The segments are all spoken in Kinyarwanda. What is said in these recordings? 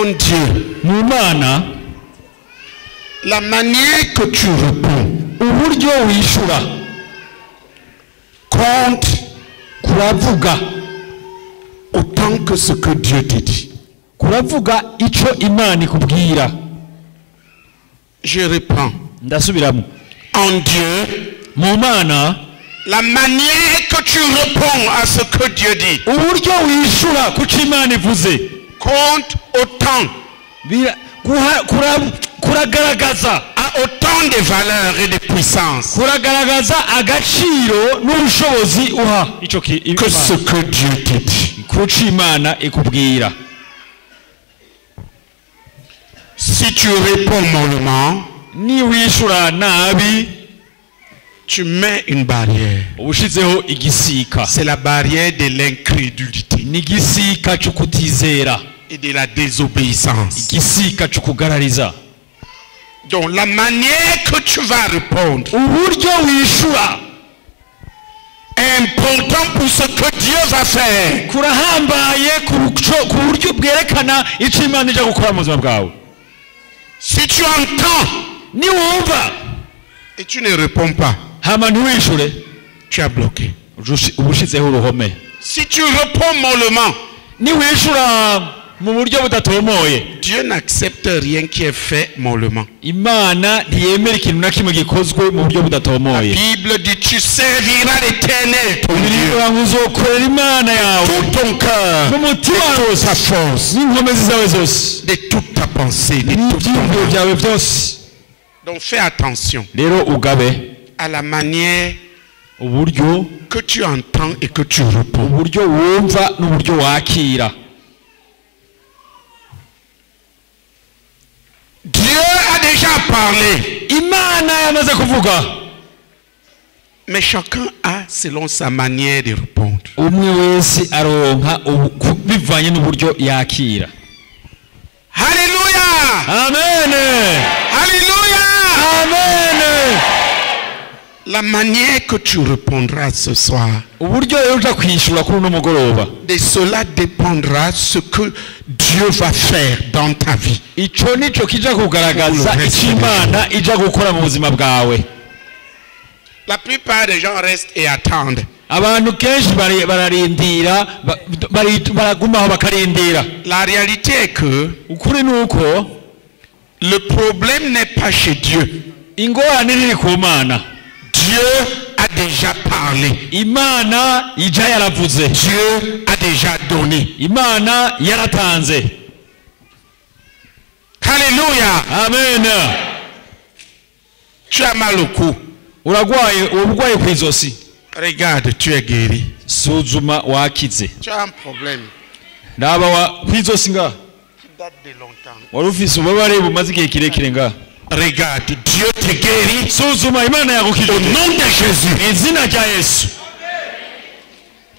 En Dieu, Mumana, la manière que tu réponds uburyo wishura compte kuravuga autant que ce que Dieu te dit. kuravuga ico Imana ikubwira. Je reprends. Ndasubiramo. En Dieu, Mumana, la manière que tu réponds à ce que Dieu dit uburyo wishura kuco Imana ivuze compte autant, kuragaragaza a autant de valeur et de puissance kuragaragaza agaciro n'ubushobozi uha ico que ce que Dieu te dit. kuco Imana ikubwira. Si tu réponds mollement, Ni wishura nabi tu mets une barrière. ubushizeho igisika. C'est la barrière de l'incrédulité Ni igisika cyo kutizera, et de la désobéissance. igisika cyo kugarariza. Donc la manière que tu vas répondre Uburyo wishura est important pour ce que Dieu va faire. kurahambaye ku buryo bwerekana icyo Imana ije gukora mu buzima bwawe. Si tu entends Ni wumva et tu ne réponds pas, hama ntiwishure, tu as bloqué. ubushizeho uruhome. Si tu réponds mollement, Ni wishura mu buryo budatomoye, Dieu n'accepte rien qui est fait mollement. Imana ntiyemera ikintu na kimwe gikozwe mu buryo La budatomoye. Bible dit tu serviras l'Éternel ton Dieu Bibiliya uzokorera Imana yawe tout ton cœur, n'umutima de wose ta force, n'inkomezi zawe zose de toute ta pensée, de tout ton n'ibyiyumviro âme. byawe byose. Donc fais attention Rero ugabe à la manière uburyo que tu entends et que tu réponds. uburyo wumva n'uburyo wakira. Dieu a déjà parlé, Imana yamaze kuvuga, mais chacun a selon sa manière de répondre. umwe wese aronka bivanye n'uburyo yakira. Alléluia! Amen, Alléluia! amen. La manière que tu répondras ce soir, Uburyo rero uja kwishura kuri uno mugoroba, de cela dépendra ce que Dieu va faire dans ta vie. ico nico kija kugaragaza icyo Imana ija gukora mu buzima bwawe. La plupart des gens restent et attendent. Abantu kenshi bararindira, baragumaho bakarindira. La réalité est que Ukuri nuko le problème n'est pas chez Dieu. ingorane iri ku Mana. Dieu a déjà parlé. Imana ija yaravuze, Dieu a déjà donné. Imana yaratanze. Alléluia. Amen. Tu as mal au cou. Uragwaye uburwaye ku izosi, Regarde, tu es guéri. suzuma wakize. Tu as un problème Ndaba ku izosi nga qui date de longtemps. wari ufise ububabare bumaze igihe kirekire nga. Regarde, Dieu te guérit Suzuma, Imana yagukije. au nom de Jésus. Izina rya Yesu,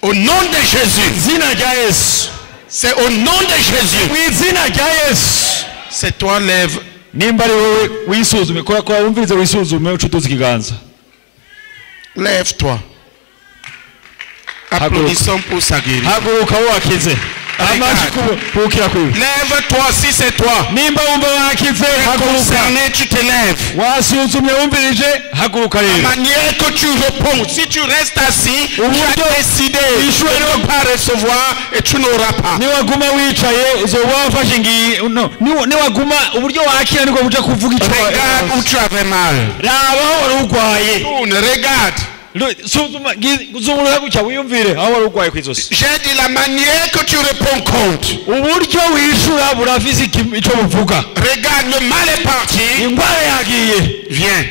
Au nom de Jésus. izina rya Yesu, C'est au nom de Jésus. mu izina rya Yesu. C'est toi, lève. Nimba ari wowe wisuzume, kora wumvirize wisuzume ucutuza ikiganza. Lève-toi. Applaudissons pour sa guérison. Haguruka wakize. Amashi kubukira kwiwe. Lève-toi si c'est toi. Nimba wumva wakize, haguruka. Concerné, tu te lèves. Wasuzumye wumvirije, haguruka La rero. manière que tu réponds, si tu restes assis, tu Uburyo as décidé de ne pas recevoir et tu n'auras pas. niwaguma wicaye uzoba wafashe niwaguma uburyo wakira niko buja kuvuga icyo Regarde où tu avais mal. rabaho wari urwaye. Tourne, regarde. Suzuma zunguluka gutya wiyumvire aho wari urwaye ku izosi. J'ai dit la manière que tu réponds compte. Uburyo wishura burafise icyo buvuga. Regarde, le mal est parti. Ingwara yagiye, Viens.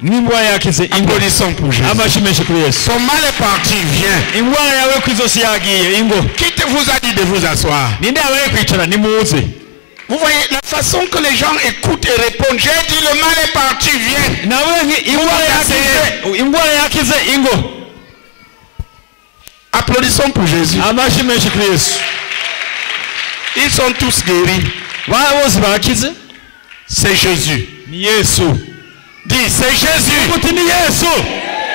n'ingwara yakize. Applaudissons pour Jésus. Amashi menshi kuri Yesu. Ton mal est parti. Viens. Ingwara yawe ku izosi yagiye, ingo. Qui vous a dit de vous asseoir? Ninde yabaye kwicara nimuze. Vous voyez la façon que les gens écoutent et répondent. J'ai dit le mal est parti. Viens. Nawe ingwara yakize, ingo. Applaudissons pour Jésus. Amashi menshi kuri Yesu. Ils sont tous guéris. Bose bakize. C'est Jésus. Ni Yesu. Dis, c'est Jésus. Kuti ni Yesu.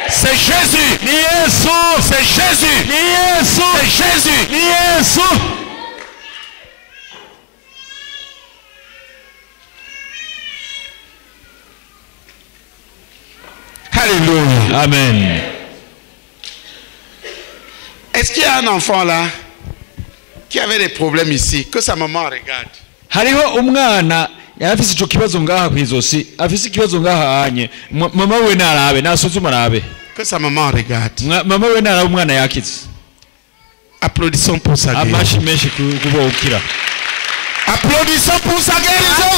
C'est Jésus. Ni Yesu. C'est Jésus. Ni Yesu. C'est Jésus. Ni Yesu. Alléluia. Amen. Est-ce qu'il y a un enfant là qui avait des problèmes ici, que sa maman regarde? Hariho umwana yarafise ico kibazo ngaha kwizosi, afise ikibazo ngaha anye. Mama we narabe, nasuzuma arabe. Que sa maman regarde. Mama we narabe umwana yakize. Applaudissons pour sa guérison. Amashi menshi kuba ukira. Applaudissons pour sa guérison.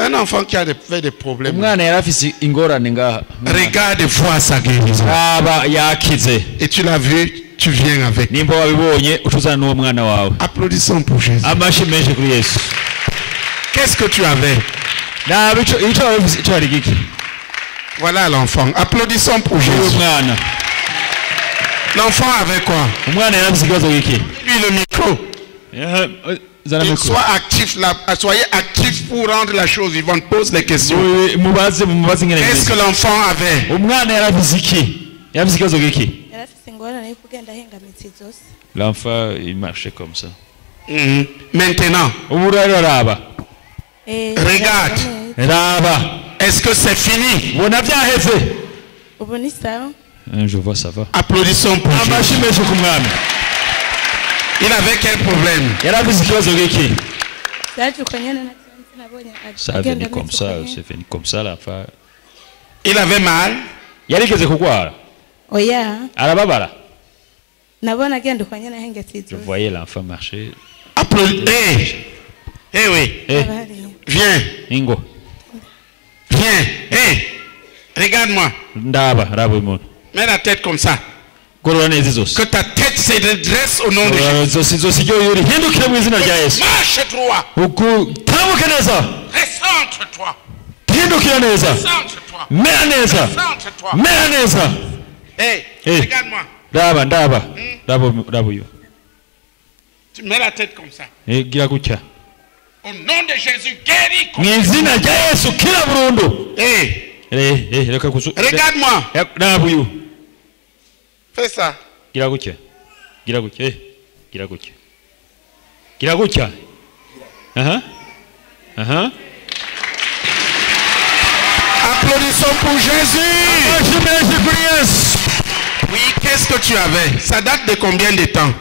Un enfant qui a fait des problèmes. Umwana yarafise ingorane ngaha. Regarde et vois sa guérison. Aba yakize. Et tu l'as vu, tu viens avec. Nimba wabibonye utuzana n'uwo mwana wawe. Applaudissons pour Jésus. Amashi menshi kuri Yesu. Qu'est-ce que tu avais? Voilà l'enfant. Applaudissons pour Jésus. L'enfant avait quoi? Lui le micro. Sois actif là, soyez actif pour rendre la chose vivante. Pose les questions. Qu'est-ce que l'enfant avait? L'enfant il marchait comme ça. Maintenant. Regarde. Est-ce que c'est fini? Je vois ça va. Applaudissons pour Jésus. Il avait quel problème? Ça a venu comme ça, c'est venu comme ça la fin. Il avait mal? Je voyais l'enfant marcher. Applaudissez. Eh oui. Viens. Ingo. Viens. Regarde-moi. Mets la tête comme ça. Que ta tête se redresse au nom de Jésus. Marche droit. Recentre-toi. Recentre-toi. Recentre-toi. Regarde-moi. Tu mets la tête comme ça. Au nom de Jésus, guéris. Regarde-moi. Fais ça. Applaudissons pour Jésus. Oui, qu'est-ce que tu avais? Ça date de combien de temps?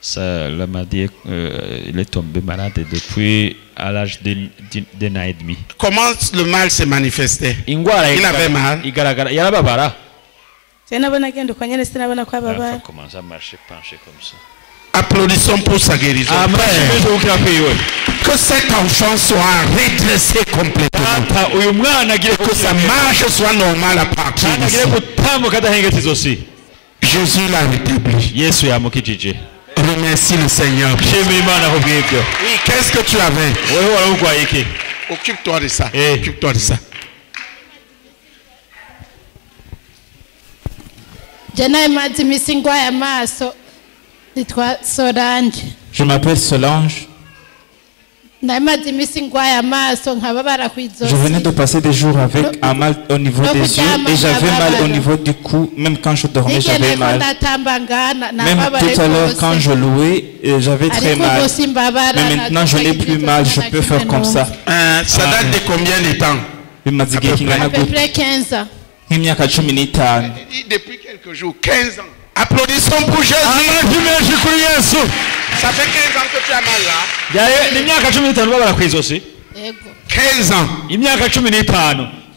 Ça, la maladie, il est tombé malade depuis à l'âge d'un an et demi. Comment le mal s'est manifesté? Il avait mal. Il a commencé à marcher, pencher comme ça. Applaudissons pour sa guérison. Que cet enfant soit redressé complètement. Que sa marche soit normale à partir d'ici. Jésus l'a rétabli. Remercie le Seigneur. Oui, qu'est-ce que tu avais? Occupe-toi de ça. Occupe-toi de ça. Je m'appelle Solange. Je venais de passer des jours avec un mal au niveau des yeux et j'avais mal au niveau du cou. Même quand je dormais, j'avais mal. Même tout à l'heure, quand je louais, j'avais très mal. Mais maintenant, je n'ai plus mal. Je peux faire comme ça. Ça date de combien de temps? À peu près 15 ans. Depuis quelques jours, 15 ans. Applaudissons pour Jésus. Ça fait 15 ans que tu as mal là. 15 ans.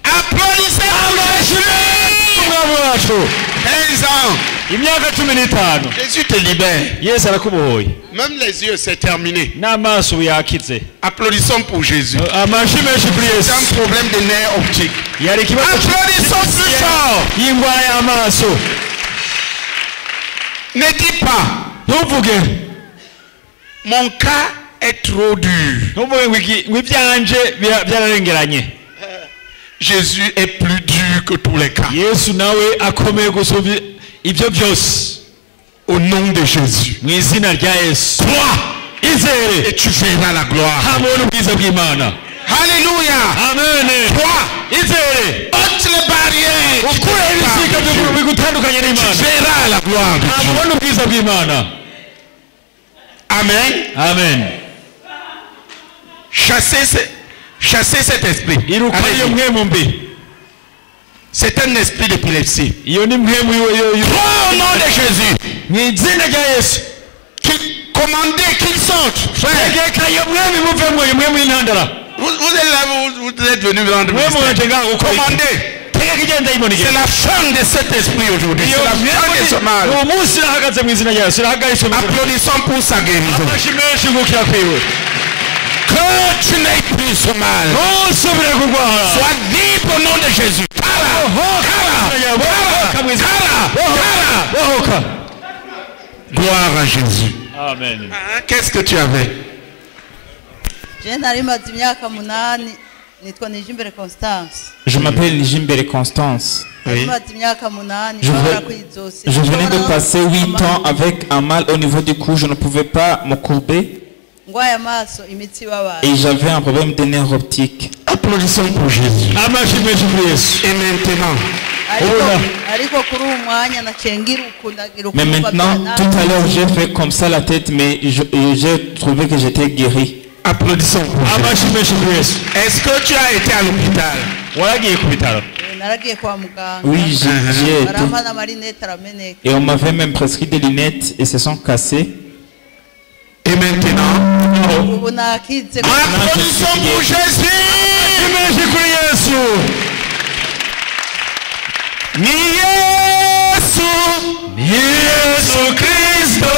Applaudissez pour Jésus. 15 ans. Jésus te libère. Même les yeux, c'est terminé. Applaudissons pour Jésus. C'est un problème de nerfs optiques. Applaudissons plus fort. Ne dis pas. Mon cas est trop dur. Jésus est plus dur que tous les cas. Au nom de Jésus. Crois et tu verras la gloire. Alléluia. Amen. Crois. Ôte les barrières. Tu verras la gloire de Dieu. Amen. Amen. Chassez cet esprit. C'est un esprit d'épilepsie. Au nom de Jésus. Commandez qu'il sorte. Vous êtes là, vous êtes venu rendre. Commandez. C'est la fin de cet esprit aujourd'hui. C'est la fin de ce mal. Applaudissons pour sa guérison. Que tu n'aies plus ce mal. Sois libre au nom de Jésus. Gloire à Jésus. Amen. Qu'est-ce que tu avais? Je m'appelle Nijimbere Constance. Oui. Je venais de passer 8 ans avec un mal au niveau du cou. Je ne pouvais pas me courber. Et j'avais un problème de nerf optique. Applaudissons pour Jésus. Et maintenant. Mais maintenant, tout à l'heure, j'ai fait comme ça la tête, mais j'ai trouvé que j'étais guéri. Applaudissons pour Jésus. Est-ce que tu as été à l'hôpital? Oui, j'ai été. Et on m'avait même prescrit des lunettes et se sont cassées. Et maintenant, applaudissons pour Jésus. Yesu Kristo,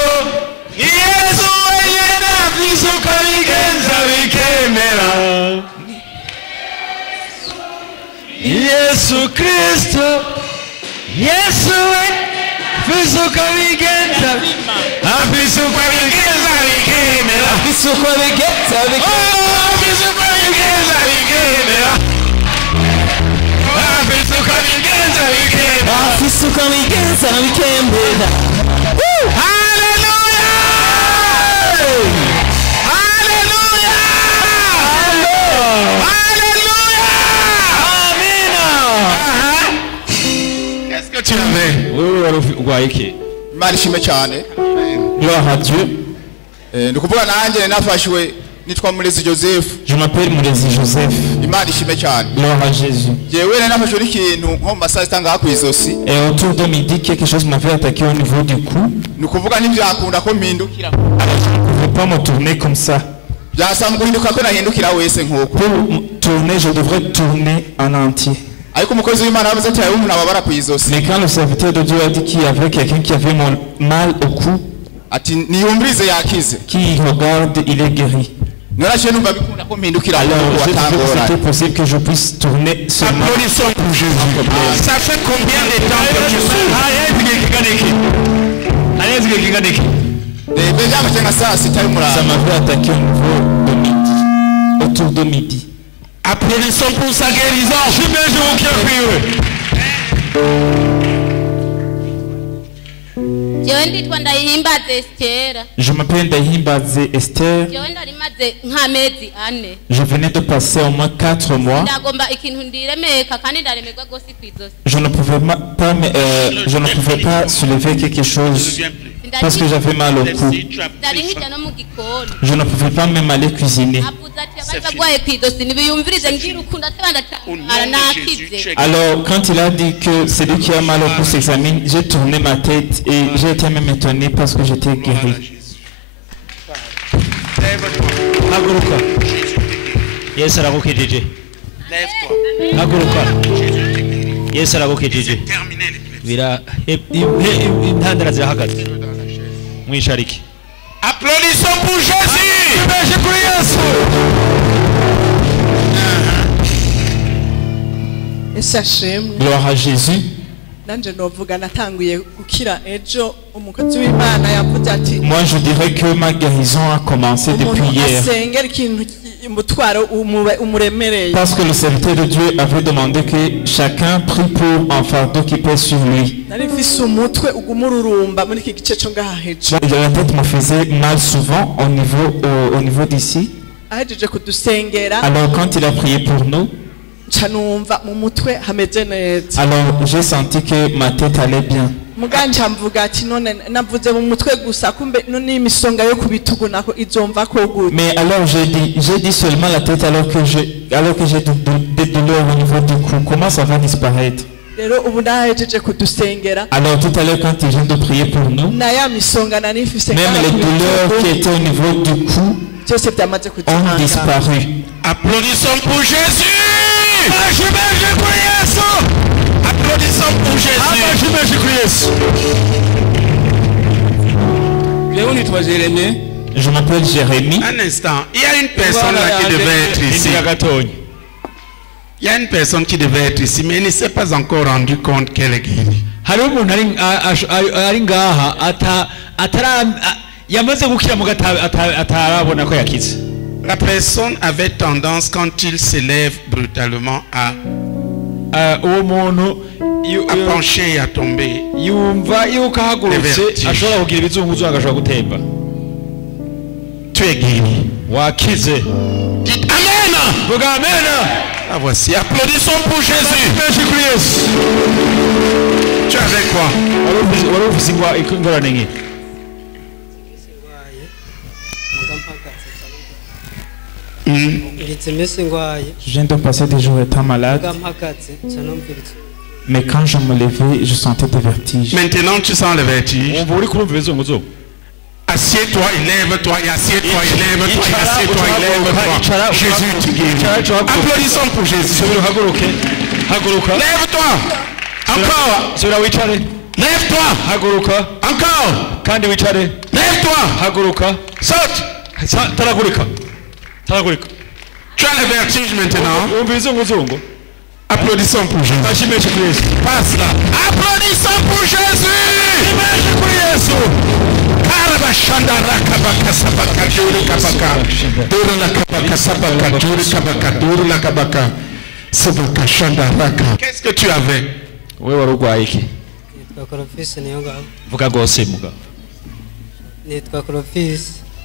Yesu ayena vizuka vigenza vikemera. Yesu Kristo, Yesu vizuka vigenza, vizuka vigenza vikemera, vizuka vigenza vikemera, vizuka vigenza vikemera. Qu'est-ce que tu avais? Malishime cyane. Gloire à Dieu. Ndikuvuga nanjye nafashwe nitwa Murezi Joseph. Je m'appelle Murezi Joseph. Imana ishime cyane. Gloire à Jésus. Jewe nafashwe n'ikintu nko masaha itanga ku izosi. Et autour de midi quelque chose m'avait attaqué au niveau du cou. Ndikuvuga ntibyakunda ko mpindukira. Je ne pouvais pas me tourner comme ça. Byasaba guhinduka ko nahindukira wese nk'uko. Pour tourner, je devrais tourner en entier. Mais quand le serviteur de Dieu a dit qu'il y avait quelqu'un qui avait mal au cou, qui regarde, il est guéri. Alors, c'était possible que je puisse tourner seulement. Applaudissons pour Jésus. Ça fait combien de temps que tu souffres? Ça m'avait attaqué au niveau de midi, autour de midi. Applaudissons pour sa guérison. Je m'appelle Ndayihimbaze Esther. Je venais de passer au moins 4 mois. Je ne pouvais pas soulever quelque chose parce que j'avais mal au cou. Je ne pouvais pas même aller cuisiner. Alors quand il a dit que celui qui a mal au cou s'examine, j'ai tourné ma tête et j'ai été même étonné parce que j'étais guéri. Yes, lève-toi. Yes, applaudissons pour Jésus. Gloire à Jésus. Moi je dirais que ma guérison a commencé depuis hier. Parce que le serviteur de Dieu avait demandé que chacun prie pour un fardeau qui pèse sur lui. La tête me faisait mal souvent au niveau d'ici. Alors quand il a prié pour nous, alors j'ai senti que ma tête allait bien. muganja mvuga ati none navuze mu mutwe gusa kumbe none imisonga yo kubitugu nako izomva ko gute. Mais alors j'ai dit seulement la tête alors que j'ai des douleurs au niveau du cou. Comment ça va disparaître? Rero ubu ndahejeje kudusengera. Alors tout à l'heure quand ils viennent de prier pour nous, na ya misonga na nifise même les douleurs qui étaient au niveau du cou ont disparu. Applaudissons pour Jésus. Applaudissons pour Jésus. Je m'appelle Jérémie. Un instant, il y a une personne là qui devait être ici. Il y a une personne qui devait être ici, mais elle ne s'est pas encore rendu compte qu'elle est guérie. La personne avait tendance, quand il s'élève brutalement, à pencher et à tomber. Tu es guéri. Dites Amen. Ah, voici. Applaudissons pour Jésus. Tu avais quoi? Je viens de passer des jours étant malade. Mais quand je me levais, je sentais des vertiges. Maintenant, tu sens le vertige. Assieds-toi, élève-toi, et assieds-toi, élève-toi, et assieds-toi, élève-toi. Jésus te guérit. Applaudissons pour Jésus. Lève-toi. Encore. Lève-toi. Encore. Lève-toi. Saute. Tu as le vertige maintenant. Applaudissons pour Jésus. Passe là. Applaudissons pour Jésus. Qu'est-ce que tu avais?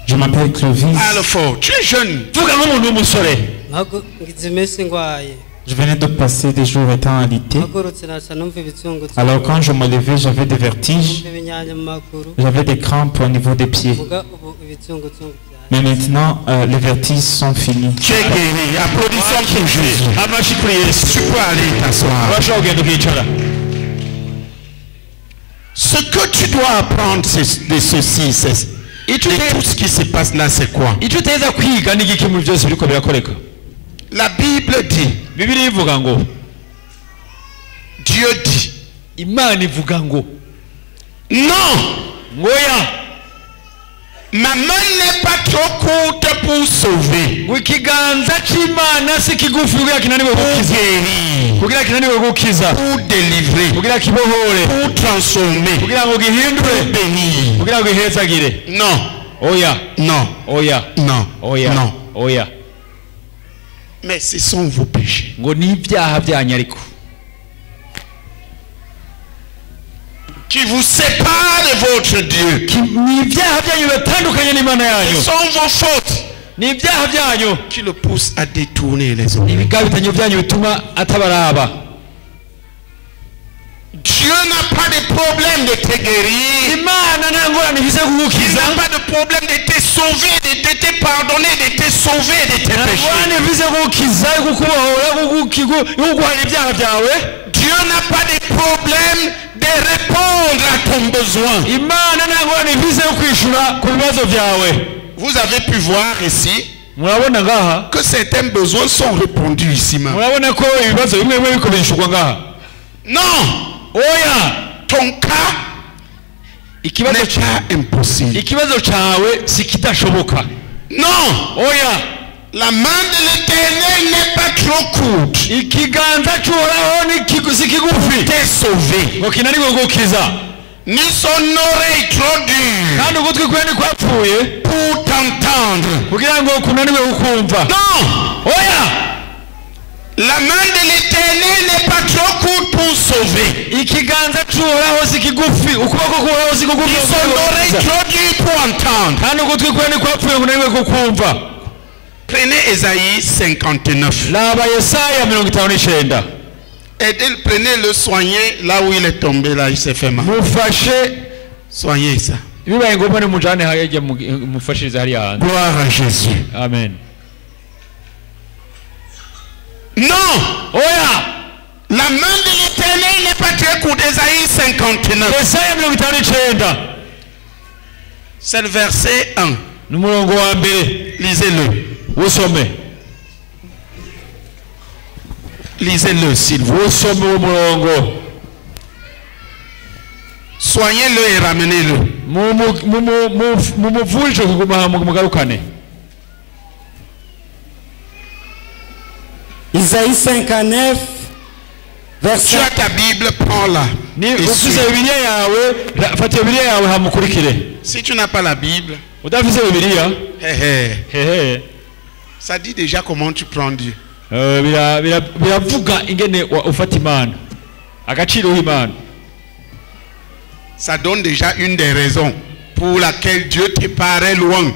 Je m'appelle Clovis. Alors, tu es jeune. Je venais de passer des jours étant alité. Alors quand je me levais, j'avais des vertiges. J'avais des crampes au niveau des pieds. Mais maintenant, les vertiges sont finis. Tu es guéri. Applaudissons pour Jésus. Tu peux aller t'asseoir. Ce que tu dois apprendre de ceci, c'est tout ce qui se passe là, c'est quoi? La Bible dit, Dieu dit, non, ma main n'est pas trop courte pour sauver, pour guérir, pour délivrer, pour transformer, pour bénir. Non, non. Mais ce sont vos péchés. Qui vous séparent de votre Dieu. Ce sont vos fautes qui le poussent à détourner les autres. Dieu n'a pas de problème de te guérir. Il n'a pas de problème de te sauver, de te pardonner, de te sauver de tes péchés. Dieu n'a pas de problème de répondre à ton besoin. Vous avez pu voir ici que certains besoins sont répondus ici même. Non! Ton cas n'est pas impossible. Non! La main de l'Éternel n'est pas trop courte. T'es sauvé. Ni son oreille trop dure pour t'entendre. Non! La main de l'Éternel n'est pas trop courte pour sauver. Ni son oreille trop dure pour entendre. Prenez Ésaïe 59. Aidez-le, prenez-le, soignez là où il est tombé, là, il s'est fait mal. Soignez ça. Gloire à Jésus. Amen. Non! Oh yeah. La main de l'Éternel n'est pas très courte. Ésaïe 59. C'est le verset 1. Lisez-le. Lisez-le s'il vous plaît. Soignez-le et ramenez-le. Isaïe 59, verset. Tu as ta Bible, prends-la. Si tu n'as pas la Bible, ça dit déjà comment tu prends Dieu. Ça donne déjà une des raisons pour laquelle Dieu te paraît loin.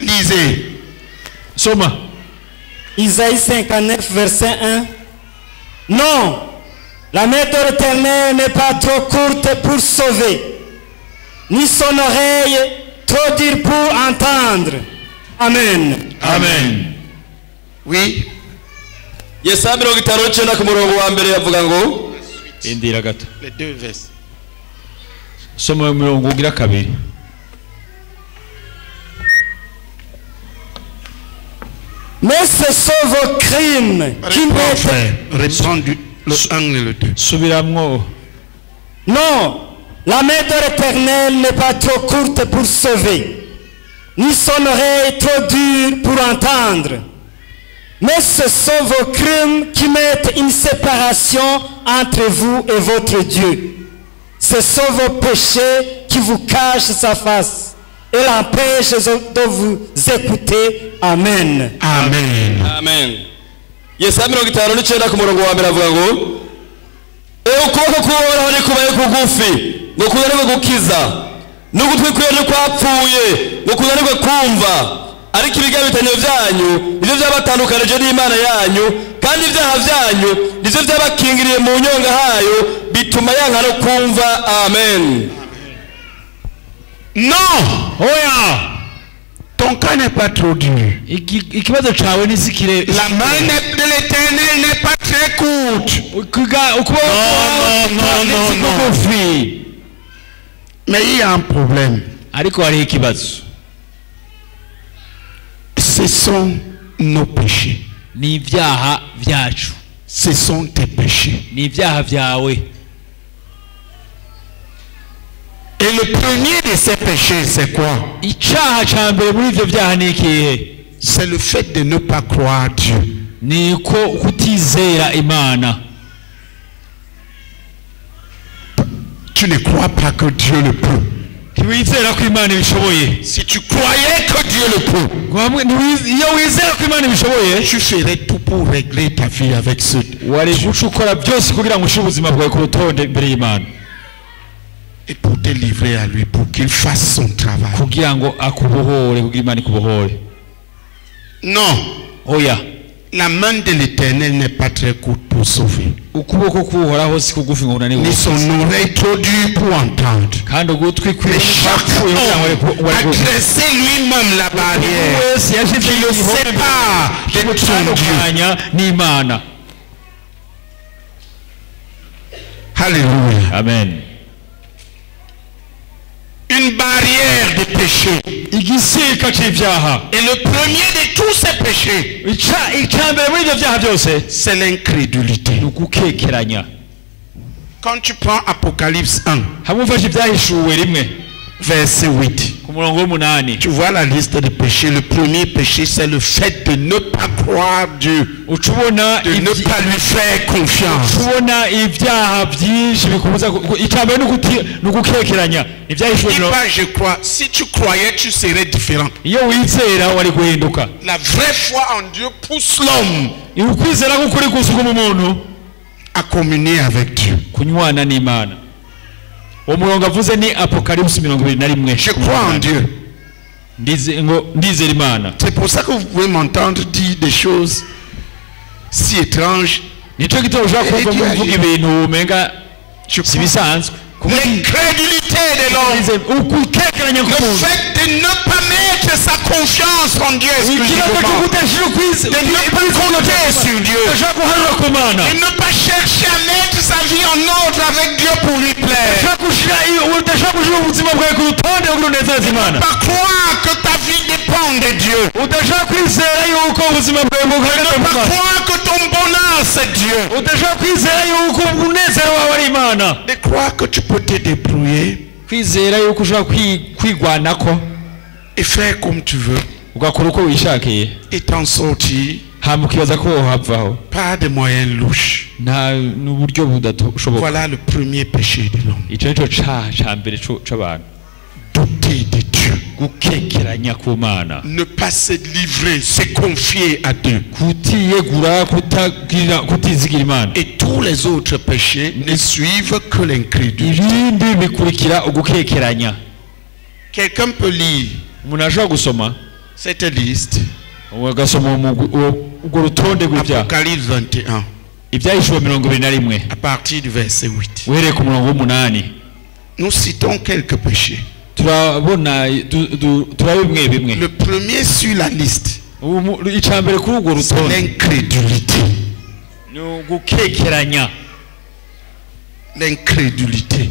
Lisez. Soma. Isaïe 59, verset 1. Non, la main de l'Éternel n'est pas trop courte pour sauver, ni son oreille trop dure pour entendre. Amen. Amen. Oui. Yesaya 59 ku murongo wa mbere yavuga ngo indira gato. Les deux versets. Soma umurongo ugira kabiri. Mais ce sont vos crimes qui mettent. Reprends le 1 et le 2. Non, la main de l'Éternel n'est pas trop courte pour sauver, ni son oreille trop dure pour entendre. Mais ce sont vos crimes qui mettent une séparation entre vous et votre Dieu. Ce sont vos péchés qui vous cachent sa face et l'empêchent de vous écouter. Amen. Amen. Amen. Yesaya 59 ku murongo wa mbere avuga ngo ukuboko k'Uhoraho nikubaye kugufi ngo kunanirwe gukiza n'ugutwi kwiwe ntikwapfuye ngo kunanirwe kumva ariko ibigabitanyo byanyu nibyo byabatandukanije n'Imana yanyu kandi ibyaha byanyu nibyo byabakingiriye mu nyonga hayo bituma yanga no kumva. Amen. Non. Oya. Ton cas n'est pas trop dur. La main de l'Éternel n'est pas très courte. Non. Mais il y a un problème. Ce sont nos péchés. Ce sont tes péchés. Et le premier de ces péchés, c'est quoi? C'est le fait de ne pas croire Dieu. Tu ne crois pas que Dieu le peut. Si tu croyais que Dieu le peut, tu ferais tout pour régler ta vie avec ce Dieu. Et pour te livrer à lui, pour qu'il fasse son travail. Non. La main de l'Éternel n'est pas très courte pour sauver. Ni son oreille trop dure pour entendre. Mais chacun a dressé lui-même la barrière qui le sépare de son Dieu. Alléluia. Amen. Une barrière de péché. Et le premier de tous ces péchés, c'est l'incrédulité. Quand tu prends Apocalypse 1, verset 8, tu vois la liste de péchés. Le premier péché, c'est le fait de ne pas croire Dieu, de ne pas lui faire confiance. Ne dis pas je crois. Si tu croyais, tu serais différent. La vraie foi en Dieu pousse l'homme à communier avec Dieu. Je crois en Dieu. C'est pour ça que vous pouvez m'entendre dire des choses si étranges. L'incrédulité de l'homme, le fait de ne pas mettre sa confiance en Dieu exclusivement, de ne pas compter sur Dieu, de ne pas chercher à mettre sa vie en ordre avec Dieu pour lui plaire, de ne pas croire que ta vie dépend de Dieu, de ne pas croire que ton bonheur c'est Dieu, de croire que tu peux te débrouiller et faire comme tu veux et t'en sortir pas de moyens louches. Voilà le premier péché de l'homme. Douter de Dieu, ne pas se livrer, se confier à Dieu. Et tous les autres péchés ne suivent que l'incrédulité. Quelqu'un peut lire cette liste. Apocalypse 21 à partir du verset 8. Nous citons quelques péchés. Le premier sur la liste, c'est l'incrédulité. L'incrédulité.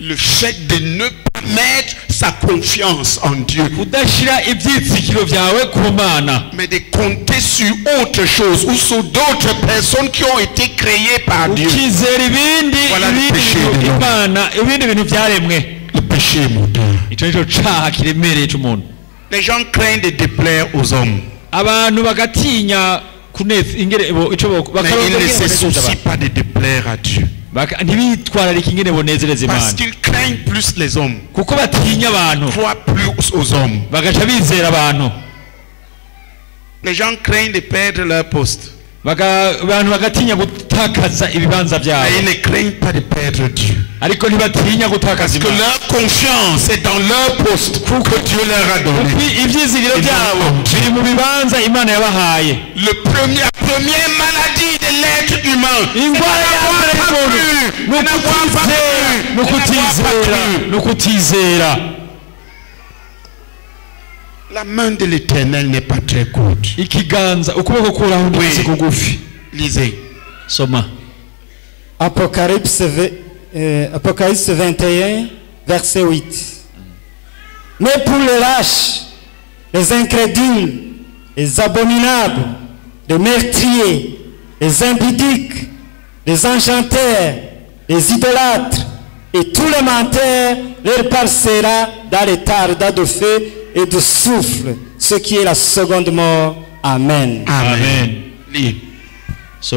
Le fait de ne pas mettre sa confiance en Dieu, mais de compter sur autre chose ou sur d'autres personnes qui ont été créées par Dieu. Voilà le péché de l'homme. Le péché moderne. Les gens craignent de déplaire aux hommes, mais ils ne se soucient pas de déplaire à Dieu. Parce qu'ils craignent plus les hommes, croient plus aux hommes. Les gens craignent de perdre leur poste, mais ils ne craignent pas de perdre Dieu. Parce que leur confiance est dans leur poste que Dieu leur a donné. La première maladie de l'être humain, c'est de n'avoir pas cru. La main de l'Éternel n'est pas très courte. Oui. Lisez. Apocalypse 21, verset 8. Mais pour les lâches, les incrédules, les abominables, les meurtriers, les impudiques, les enchanteurs, les idolâtres et tous les menteurs, leur part sera dans les tardas de feu et de souffle, ce qui est la seconde mort. Amen. Amen.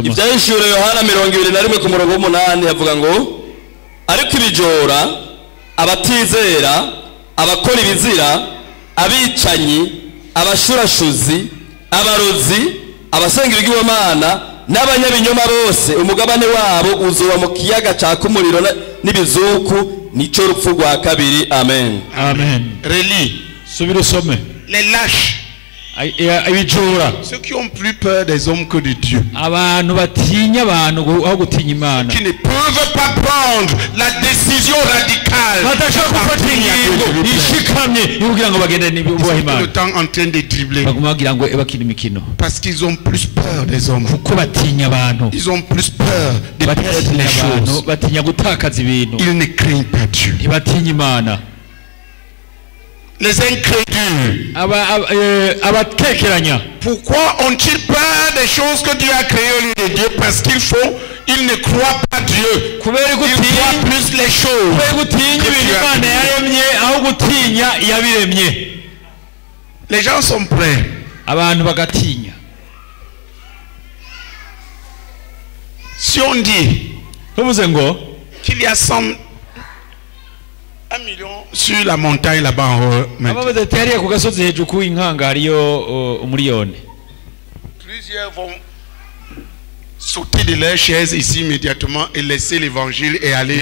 ibyahishuriwe Yohana 21 ku murongo w'8 havuga ngo ariko ibijora, abatizera, abakora ibizira, abicanyi, abashurashuzi, abarozi, abasenga ibigirwamana n'abanyabinyoma bose umugabane wabo uzuba mu kiyaga caka umuriro n'ibizuku nico rupfu rwa kabiri. Amen. Amen. Relis. Les lâches, ceux qui ont plus peur des hommes que de Dieu, qui ne peuvent pas prendre la décision radicale, le temps en train de dribbler, parce qu'ils ont plus peur des hommes, ils ont plus peur de perdre les choses, ils ne craignent pas Dieu. Les incrédules, pourquoi ont-ils peur des choses que Dieu a créées au lieu de Dieu? Parce qu'ils ne croient pas Dieu, ils croient plus les choses que Dieu a créées. Les gens sont prêts. Si on dit qu'il y a 1 million sur la montagne là-bas en haut, plusieurs vont sauter de leur chaise ici immédiatement et laisser l'évangile et aller.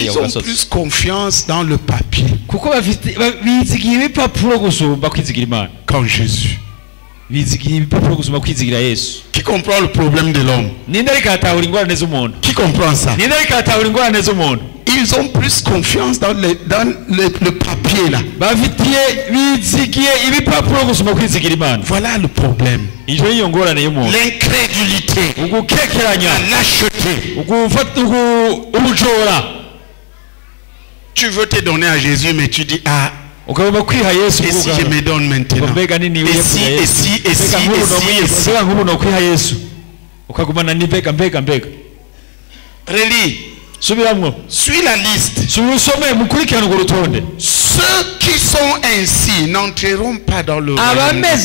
Ils ont plus confiance dans le papier qu'en Jésus. Qui comprend le problème de l'homme? Qui comprend ça? Ils ont plus confiance dans le papier là. Voilà le problème. L'incrédulité, la lâcheté. Tu veux te donner à Jésus mais tu dis ah, et si je me donne maintenant? Et si relis. Suis la liste. Ceux qui sont ainsi n'entreront pas dans le royaume. Ils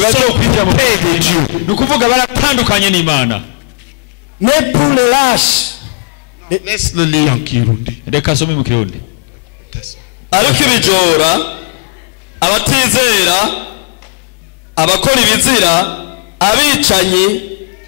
sont près de Dieu. Mais pour les lâches, laisse-le lire en Kirundi. ariko ibijora abatizera abakora ibizira abicanyi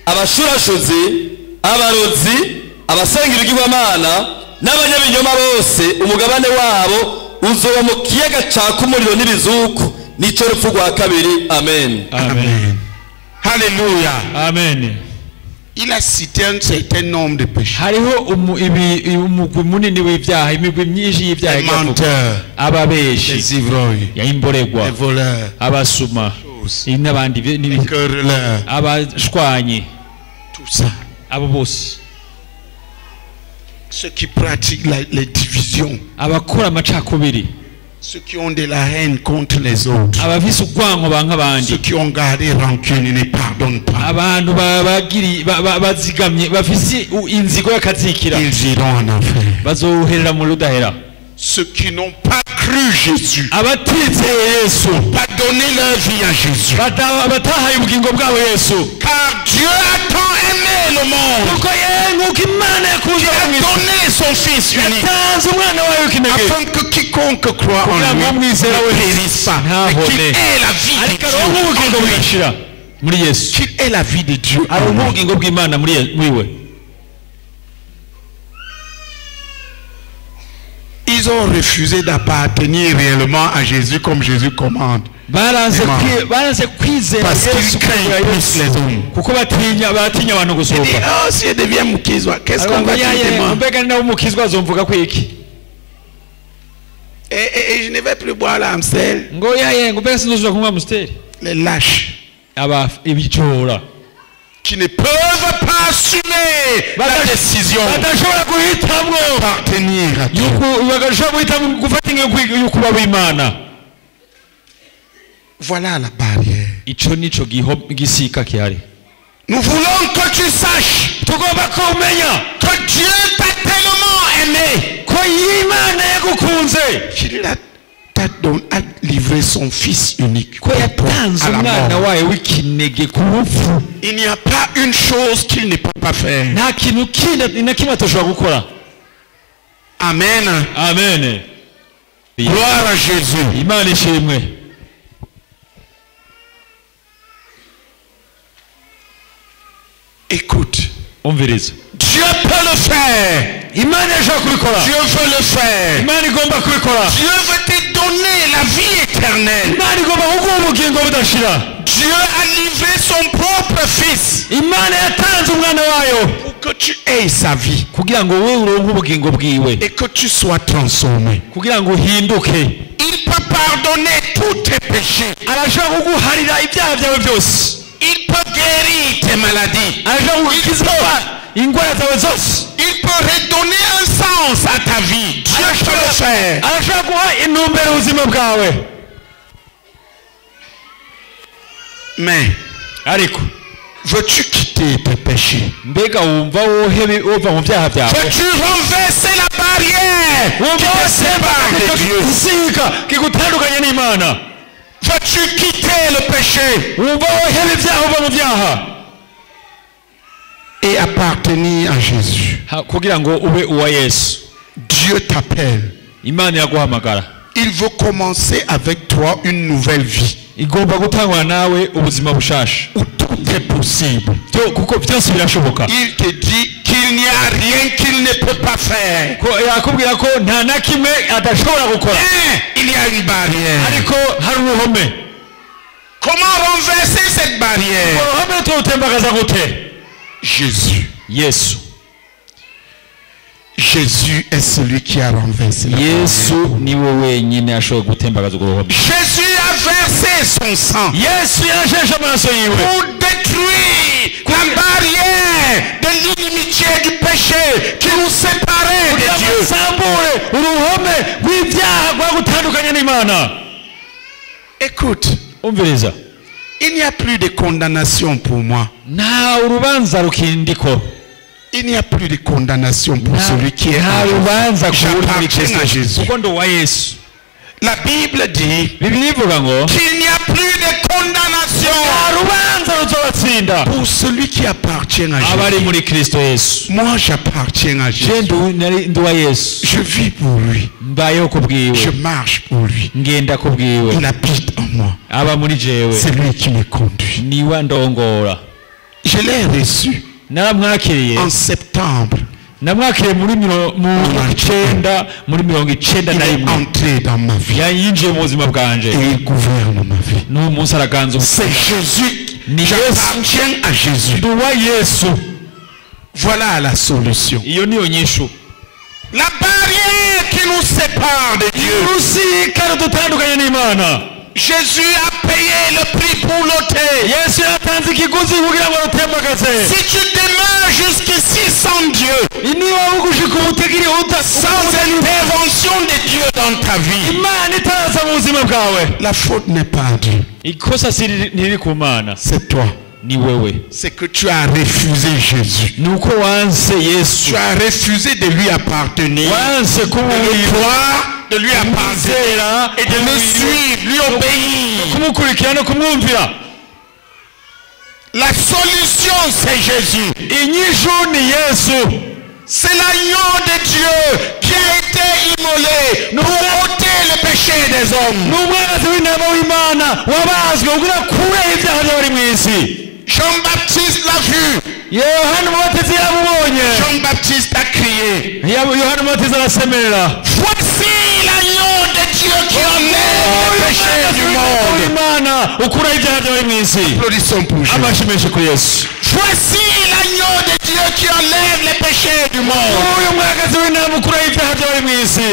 abashurashuzi abarozi abasenga ibigirwamana n'abanyabinyoma bose umugabane wabo uzoba mu kiyaga caka umuriro n'ibizuku n'icyo rupfu rwa kabiri. Amen. Amen. Alléluia. Amen. Il a cité un certain nombre de péchés. Les menteurs, les ivrognes, les voleurs, les querelleurs, tout ça. Ceux qui pratiquent les divisions, ceux qui ont de la haine contre les autres, ceux qui ont gardé rancune et ne pardonnent pas, ils iront en enfer. Ceux qui n'ont pas cru Jésus, n'ont pas donné leur vie à Jésus, car Dieu a tant aimé le monde qu'il a donné son Fils unique afin que quiconque croit en lui ne périsse pas, mais qu'il ait la vie de Dieu. Qu'il ait la vie de Dieu. Ils ont refusé d'appartenir réellement à Jésus comme Jésus commande. Parce qu'ils craignent plus les hommes. Ils disent, oh, si je deviens Moukizwa, qu'est-ce qu'on va dire de moi? Et je ne vais plus boire l'Amstel. Les lâches qui ne peuvent pas assumer la décision d'appartenir à Dieu. Voilà la barrière. Nous voulons que tu saches que Dieu t'a tellement aimé qu'il a livré son Fils unique à la mort. Il n'y a pas une chose qu'il ne peut pas faire. Amen. Amen. Gloire à Jésus. Écoute. Dieu peut le faire. Dieu veut le faire. Dieu veut te donner la vie éternelle. Dieu a livré son propre Fils pour que tu aies sa vie et que tu sois transformé. Il peut pardonner tous tes péchés. Il peut guérir tes maladies. Il peut redonner un sens à ta vie. Dieu peut le faire. Mais veux-tu quitter tes péchés? Veux-tu renverser la barrière qui te sépare de Dieu? Veux-tu quitter le péché et appartenir à Jésus? Dieu t'appelle. Il veut commencer avec toi une nouvelle vie. igomba gutangwa nawe ubuzima bushasha. Tout est possible. Kuko byose birashoboka. Il te dit qu'il n'y a rien qu'il ne peut pas faire. Yakubwira ko nta na kimwe adashobora gukora. Il y a une barrière. Ariko hari uruhome. Comment renverser cette barrière? Uruhome tutembagaza gute? Jésus. Yesu. Jésus est celui qui a renversé la barrière. Jésus a versé son sang pour détruire la barrière de l'inimitié du péché qui nous séparait de Dieu. Écoute, il n'y a plus de condamnation pour moi. Il n'y a plus de condamnation pour celui qui est j'appartiens à Jésus. La Bible dit qu'il n'y a plus de condamnation pour celui qui appartient à Jésus. Moi j'appartiens à Jésus. Je vis pour lui. Je marche pour lui. Il habite en moi. C'est lui qui me conduit. Je l'ai reçu en septembre. Il est entré dans ma vie et il gouverne ma vie. C'est Jésus. J'appartiens à Jésus. Voilà la solution. La barrière qui nous sépare de Dieu. Jésus a payé le prix pour l'ôter. Si tu demeures jusqu'ici sans Dieu, sans intervention de Dieu dans ta vie, la faute n'est pas à Dieu. C'est toi. C'est que tu as refusé Jésus. Tu as refusé de lui appartenir, de le croire, de lui appartenir et de le suivre, lui obéir. La solution, c'est Jésus. C'est l'agneau de Dieu qui a été immolé pour ôter le péché des hommes. Jean-Baptiste l'a vu. Jean-Baptiste a crié. Voici l'agneau de Dieu qui enlève le péché du monde. Applaudissons pour Jésus. Voici l'agneau de Dieu qui enlève les péchés du monde.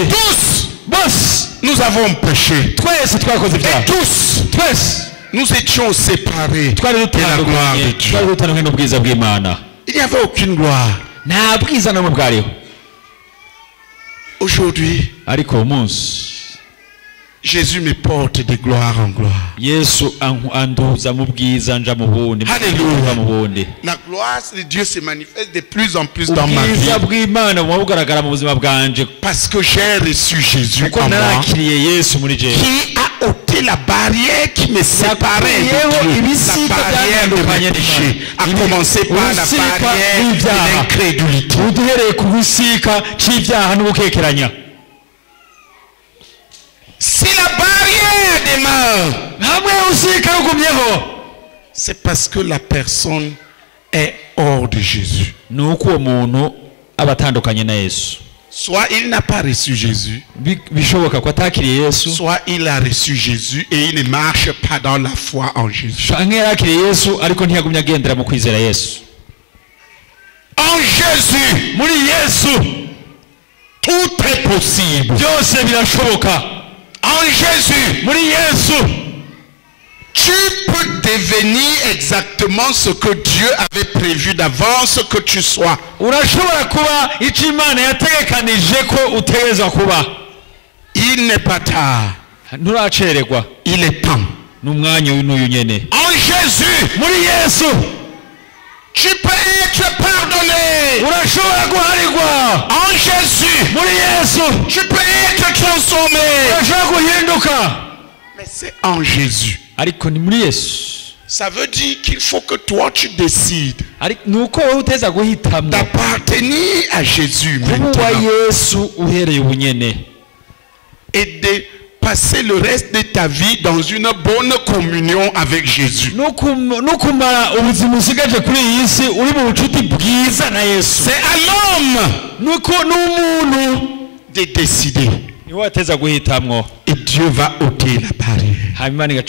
Tous, nous avons péché. Et tous, nous étions séparés de la gloire de Dieu. Il n'y avait aucune gloire. Aujourd'hui, Jésus me porte de gloire en gloire. Alléluia. La gloire de Dieu se manifeste de plus en plus dans ma vie. Parce que j'ai reçu Jésus en moi, qui a ôté la barrière qui me séparait de Dieu. La barrière de mes péchés. A commencer par la barrière de l'incrédulité. Si la barrière demeure, c'est parce que la personne est hors de Jésus. Soit il n'a pas reçu Jésus, soit il a reçu Jésus et il ne marche pas dans la foi en Jésus. En Jésus, tout est possible. En Jésus, tu peux devenir exactement ce que Dieu avait prévu d'avance que tu sois. Il n'est pas tard. Il est temps. En Jésus, tu peux être pardonné. En Jésus, tu peux être transformé. Mais c'est en Jésus. Ça veut dire qu'il faut que toi tu décides d'appartenir à Jésus maintenant. Et de passer le reste de ta vie dans une bonne communion avec Jésus. C'est à l'homme de décider. Et Dieu va ôter la barrière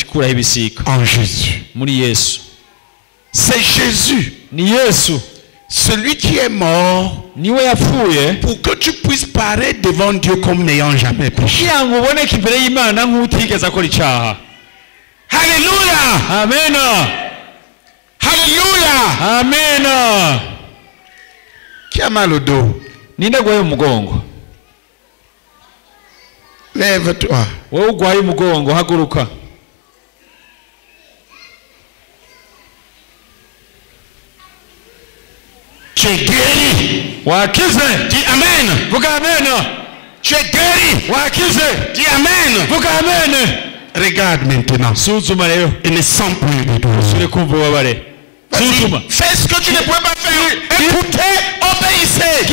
en Jésus. C'est Jésus, celui qui est mort, pour que tu puisses paraître devant Dieu comme n'ayant jamais péché. Alléluia. Amen. Alléluia. Amen. Qui a mal au dos? Lève-toi. Tu es guéri. Dis Amen. Amen. Tu es guéri. Dis Amen. Regarde maintenant. Il ne sent plus de douleur. Fais ce que tu ne pouvais pas faire. Écoutez, obéissez.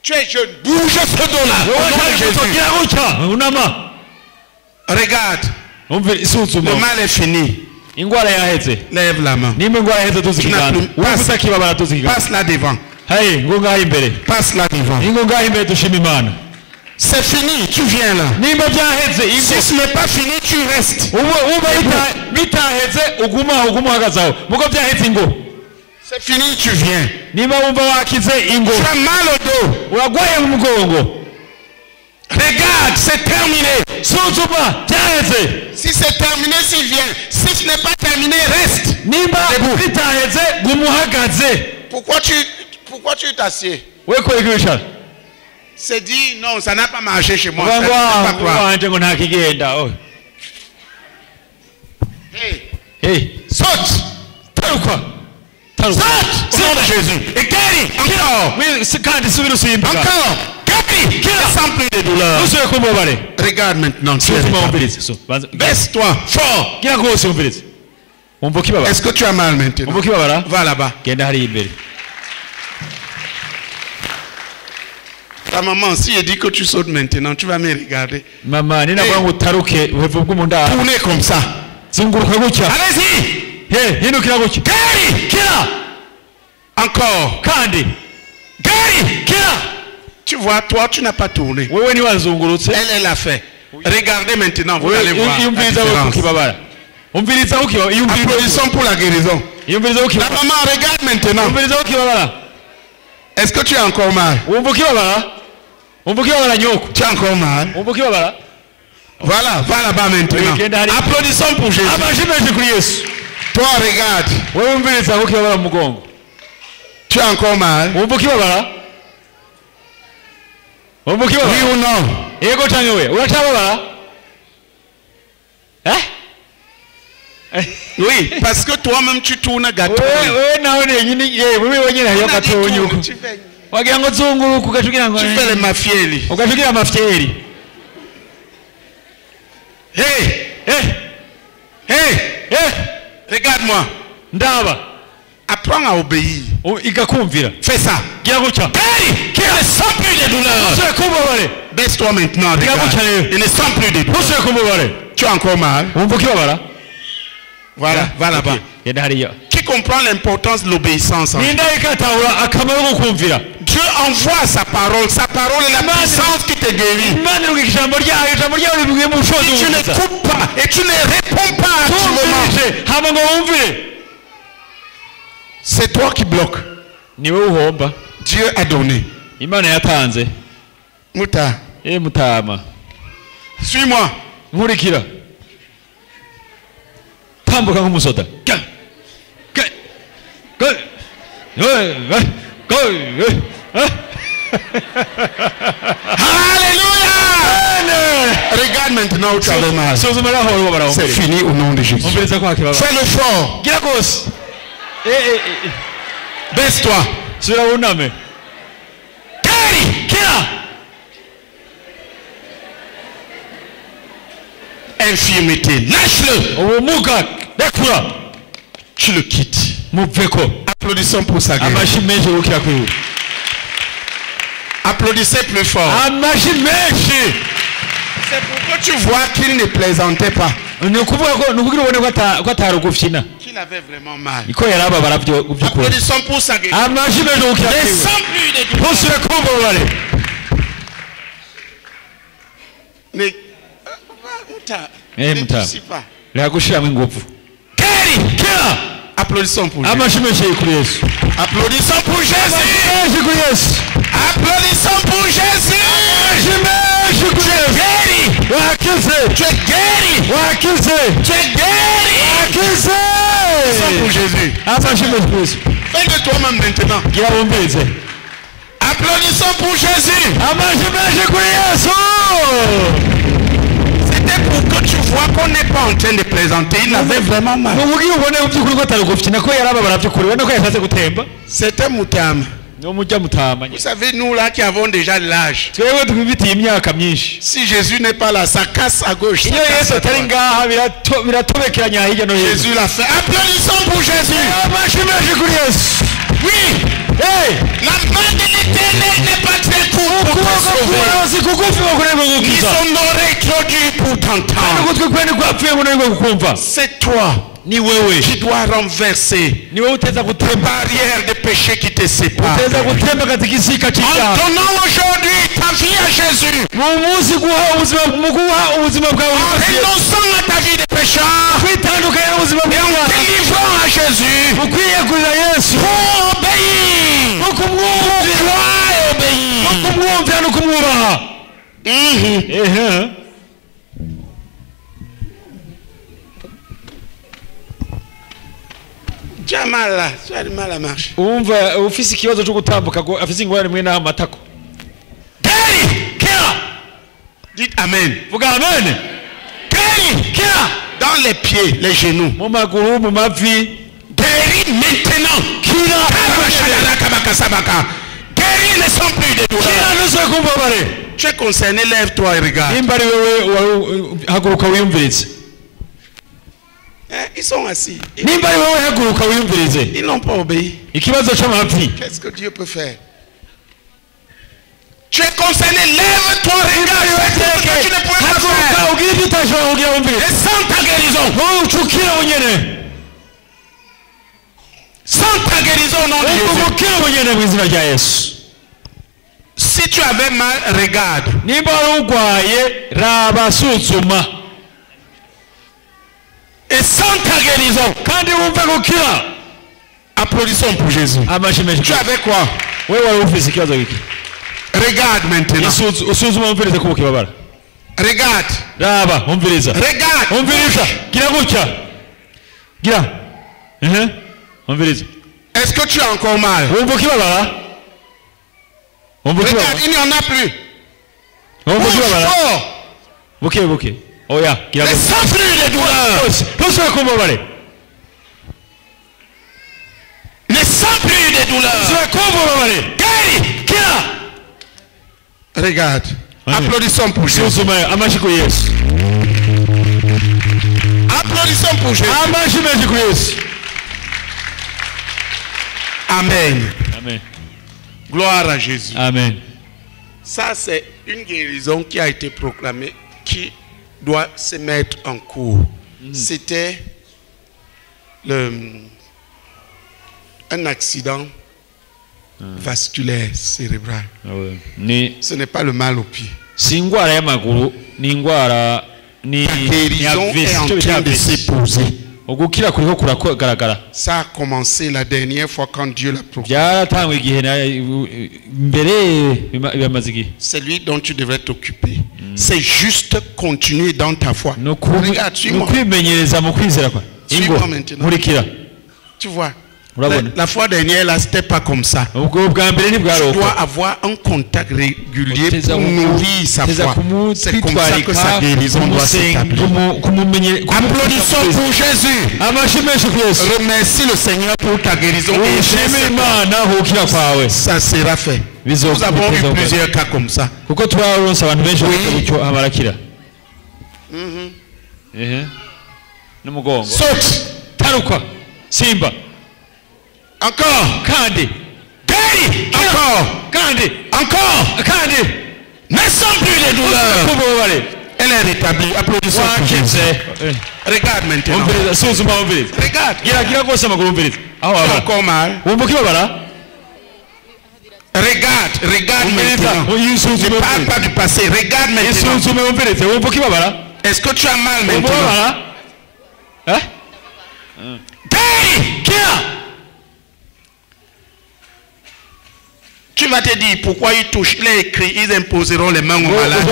Tu es jeune. Bouge ce dos-là. Regarde. Le mal est fini. Lève la main. Passe là devant. Passe là devant. C'est fini, tu viens là. Si ce n'est pas fini, tu restes. C'est fini, tu viens. Tu as mal au dos. Regarde, c'est terminé. Si c'est terminé, s'il vient. Si ce n'est pas terminé, reste. Pourquoi tu t'assieds? C'est dit, non, ça n'a pas marché chez moi. Hey, saute. Saute au nom de Jésus. Et guéris. Encore. Guéris. Sans plus de douleur. Regarde maintenant. Baisse-toi fort. Est-ce que tu as mal maintenant? Va là-bas. Ta maman, si elle dit que tu sautes maintenant, tu vas me regarder. Tournez comme ça. Allez-y. Encore. Tu vois, toi, tu n'as pas tourné. Elle l'a fait. Regardez maintenant, vous allez voir la différence. Applaudissons pour la guérison. La maman, regarde maintenant. Est-ce que tu as encore mal? Tu as encore mal? Voilà, va là-bas maintenant. Applaudissons pour Jésus. Toi, regarde. Tu as encore mal? Oui ou non? Oui, parce que toi-même tu tournes gâteau. Tu fais les mafieli. Hey, regarde-moi. Apprends à obéir. Fais ça. Ne sent plus de douleur. Baisse-toi maintenant. Il ne sent plus de douleur. Tu as encore mal? Voilà, va là-bas. Qui comprend l'importance de l'obéissance? Dieu envoie sa parole est la puissance qui te guérit. Si tu ne coupes pas et tu ne réponds pas à ce moment, c'est toi qui bloques. Dieu a donné. Muta. Suis-moi. Alléluia. Regarde maintenant où tu as le mal. C'est fini au nom de Jésus. Fais le fort. Baisse-toi. Infirmité, lâche-le. Tu le quittes. Applaudissons pour sa guérison. Applaudissez plus fort. C'est pour que tu vois qu'il ne plaisantait pas. Qu'il avait vraiment mal. Applaudissons pour sa guérison. Mais applaudissons pour Jésus. Applaudissons pour Jésus. Applaudissons pour Jésus. Tu es guéri. Tu es guéri. Tu es guéri. Applaudissons pour Jésus. Fais de toi-même maintenant. Applaudissons pour Jésus. C'était pour que tu vois qu'on n'est pas en train de plaisanter. Il avait vraiment mal. C'était Moutama. Vous savez, nous là qui avons déjà l'âge, si Jésus n'est pas là, ça casse à gauche. Jésus l'a fait. Applaudissons pour Jésus. Oui. La main de l'Éternel n'est pas très courte pour te sauver. Ils sont oreilles trop dures pour t'entendre. C'est toi qui dois renverser les barrières de péché qui te séparent. En donnant aujourd'hui ta vie à Jésus, en renonçant à ta vie de pécheur et en te livrant à Jésus pour obéir, Tu as mal là, tu as du mal à marcher. Dites Amen. Dans les pieds, les genoux. Guéris maintenant. Guéris ne sont plus de douleur. Tu es concerné, lève-toi et regarde. Ils sont assis. Ils n'ont pas obéi. Qu'est-ce que Dieu peut faire? Tu es concerné, lève-toi, regarde. Tu ne pouvais pas faire. Et sans ta guérison. Sans ta guérison, non de Jésus. Si tu avais mal, regarde. Et sans ta guérison, applaudissons pour Jésus. Tu avais quoi? Regarde maintenant. Regarde. Est-ce que tu as encore mal? Regarde, il n'y en a plus. Oh yeah, ne sens plus de douleur. Ne sens plus de douleur. Regarde. Applaudissons pour Jésus. Applaudissons pour Jésus. Amen. Amen. Gloire à Jésus. Amen. Ça, c'est une guérison qui a été proclamée, qui doit se mettre en cours. C'était un accident vasculaire cérébral. Ce n'est pas le mal au pied. La guérison est en train de s'épouser. Ça a commencé la dernière fois quand Dieu l'a proclamé. C'est lui dont tu devrais t'occuper. C'est juste continuer dans ta foi. Regarde, suis-moi. Suis-moi maintenant. Tu vois, la fois dernière, là, c'était pas comme ça. Tu dois avoir un contact régulier pour nourrir sa foi. C'est comme ça que sa guérison doit s'établir. Applaudissons pour Jésus. Remercie le Seigneur pour ta guérison. Ça sera fait. Nous avons eu plusieurs cas comme ça. Saute. Simba. Encore. Kandi. Guéri. Encore. Encore. Ne sont plus les douleurs. Elle est rétablie. Applaudissons pour Jésus. Regarde maintenant. Regarde. Encore mal. Regarde maintenant. Ne parle pas du passé. Regarde maintenant. Est-ce que tu as mal maintenant? Hein? Tu vas te dire pourquoi ils touchent. Il est écrit, ils imposeront les mains aux malades.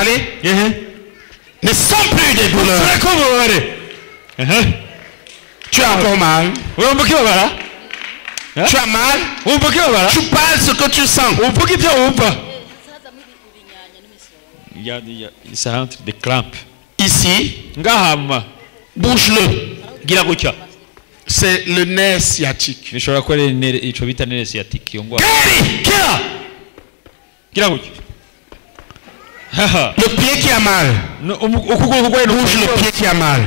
Allez. Ne sont plus des douleurs. Tu as encore mal. Tu as mal. Tu parles ce que tu sens. Ici, bouge-le. C'est le nerf sciatique. Le pied qui a mal. Bouge le pied qui a mal.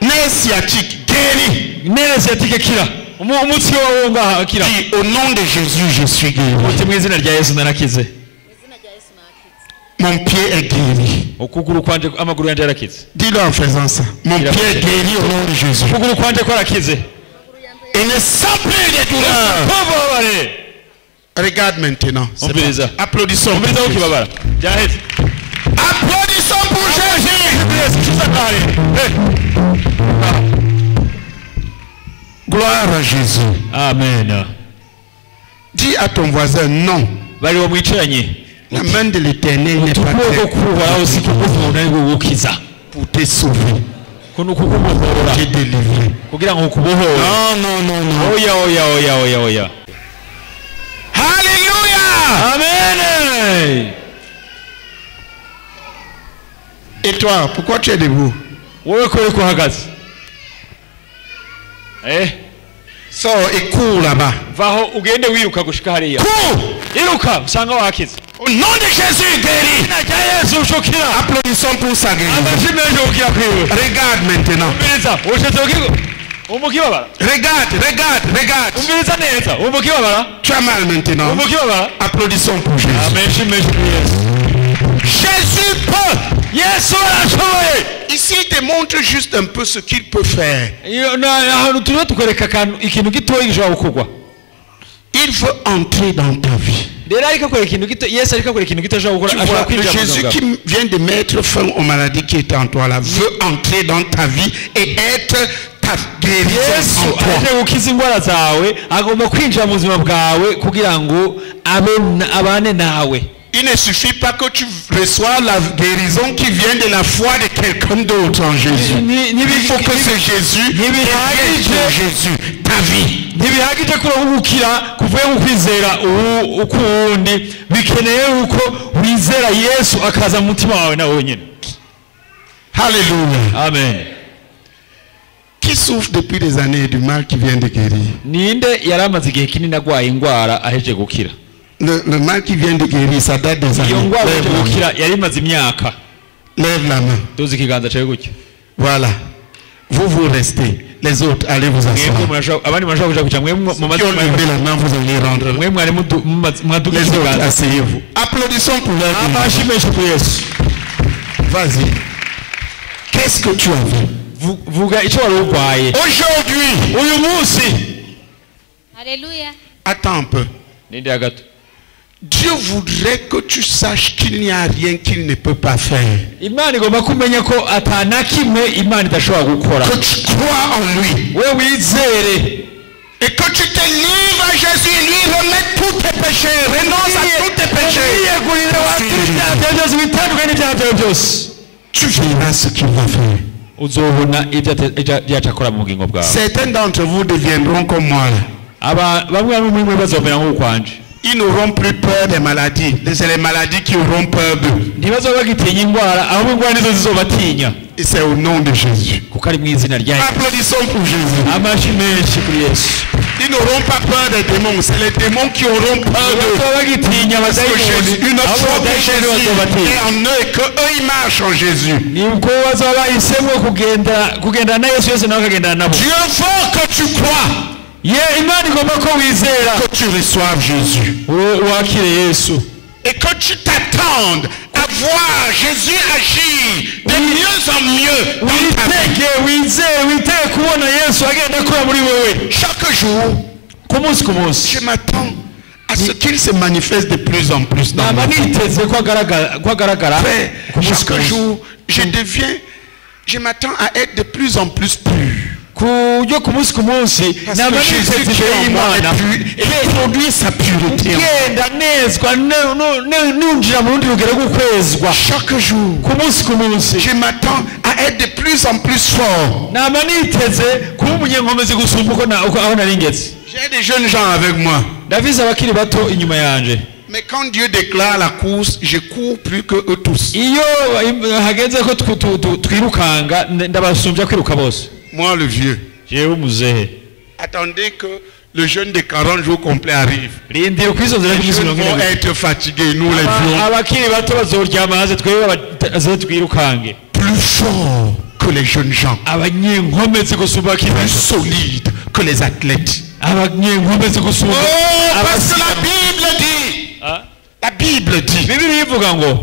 Nerf sciatique. Dis, au nom de Jésus, je suis guéri. Mon pied est guéri. Dis-le en faisant ça. Mon pied est guéri au nom de Jésus. Et ne sent plus de douleur. Regarde maintenant. Applaudissons pour Jésus. Applaudissons pour Jésus. Gloire à Jésus. Amen. Dis à ton voisin non. La main de l'Éternel n'est pas pour te sauver. Pour te délivrer. Non. Alléluia. Amen. Et toi, pourquoi tu es debout? Sors et cours là-bas. Cours. Au nom de Jésus guéri. Applaudissons pour sa guérison. Regarde maintenant. Regarde. Tu as mal maintenant. Applaudissons pour Jésus. Jésus peut. Ici, il te montre juste un peu ce qu'il peut faire. Il veut entrer dans ta vie. Tu vois, le Jésus qui vient de mettre fin aux maladies qui étaient en toi là veut entrer dans ta vie et être ta guérison en toi. Il ne suffit pas que tu reçois la guérison qui vient de la foi de quelqu'un d'autre en Jésus. Il faut que ce Jésus devienne Jésus, ta vie. Alléluia. Amen. Qui souffre depuis des années du mal qui vient de guérir? Le mal qui vient de guérir, ça date des années. Lève la main. Voilà. Vous restez. Les autres, allez vous asseoir. Qui ont levé la main, vous allez rendre. Les autres, asseyez-vous. Applaudissons pour leur guérison. Vas-y. Qu'est-ce que tu as vu? Aujourd'hui. Alléluia. Attends un peu. Dieu voudrait que tu saches qu'il n'y a rien qu'il ne peut pas faire. Que tu crois en lui. Et que tu te livres à Jésus et lui remettre tous tes péchés. Renonce à tous tes péchés. Tu verras ce qu'il va faire. Certains d'entre vous deviendront comme moi. ils n'auront plus peur des maladies. C'est les maladies qui auront peur d'eux. Et c'est au nom de Jésus. Applaudissons pour Jésus. Ils n'auront pas peur des démons. C'est les démons qui auront peur d'eux. Parce que Jésus, une fois que Jésus est en eux et qu'eux ils marchent en Jésus. Dieu veut que tu crois. Que tu reçoives Jésus. Et que tu t'attendes à voir Jésus agir de mieux en mieux dans ta vie. Chaque jour, je m'attends à ce qu'il se manifeste de plus en plus dans ma vie. Chaque jour, je m'attends à être de plus en plus pur. Parce que Jésus qui est en moi et produit sa pureté. Chaque jour, je m'attends à être de plus en plus fort. J'ai des jeunes gens avec moi. Mais quand Dieu déclare la course, je cours plus que eux tous. Moi le vieux. Attendez que le jeûne de 40 jours complet arrive. Les jeunes vont être fatigués, nous les vieux. Plus fort que les jeunes gens. Plus solides que les athlètes. Oh, parce que la Bible dit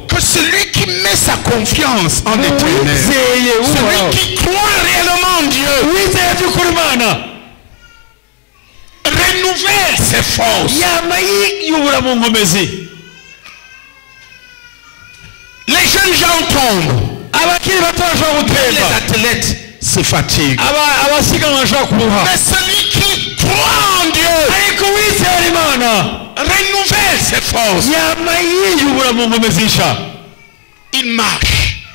que celui qui met sa confiance en l'Éternel, celui qui croit réellement en Dieu, renouvelle ses forces. Les jeunes gens tombent. Les athlètes se fatiguent. Mais celui qui croit en Dieu renouvelle ses forces. Il marche.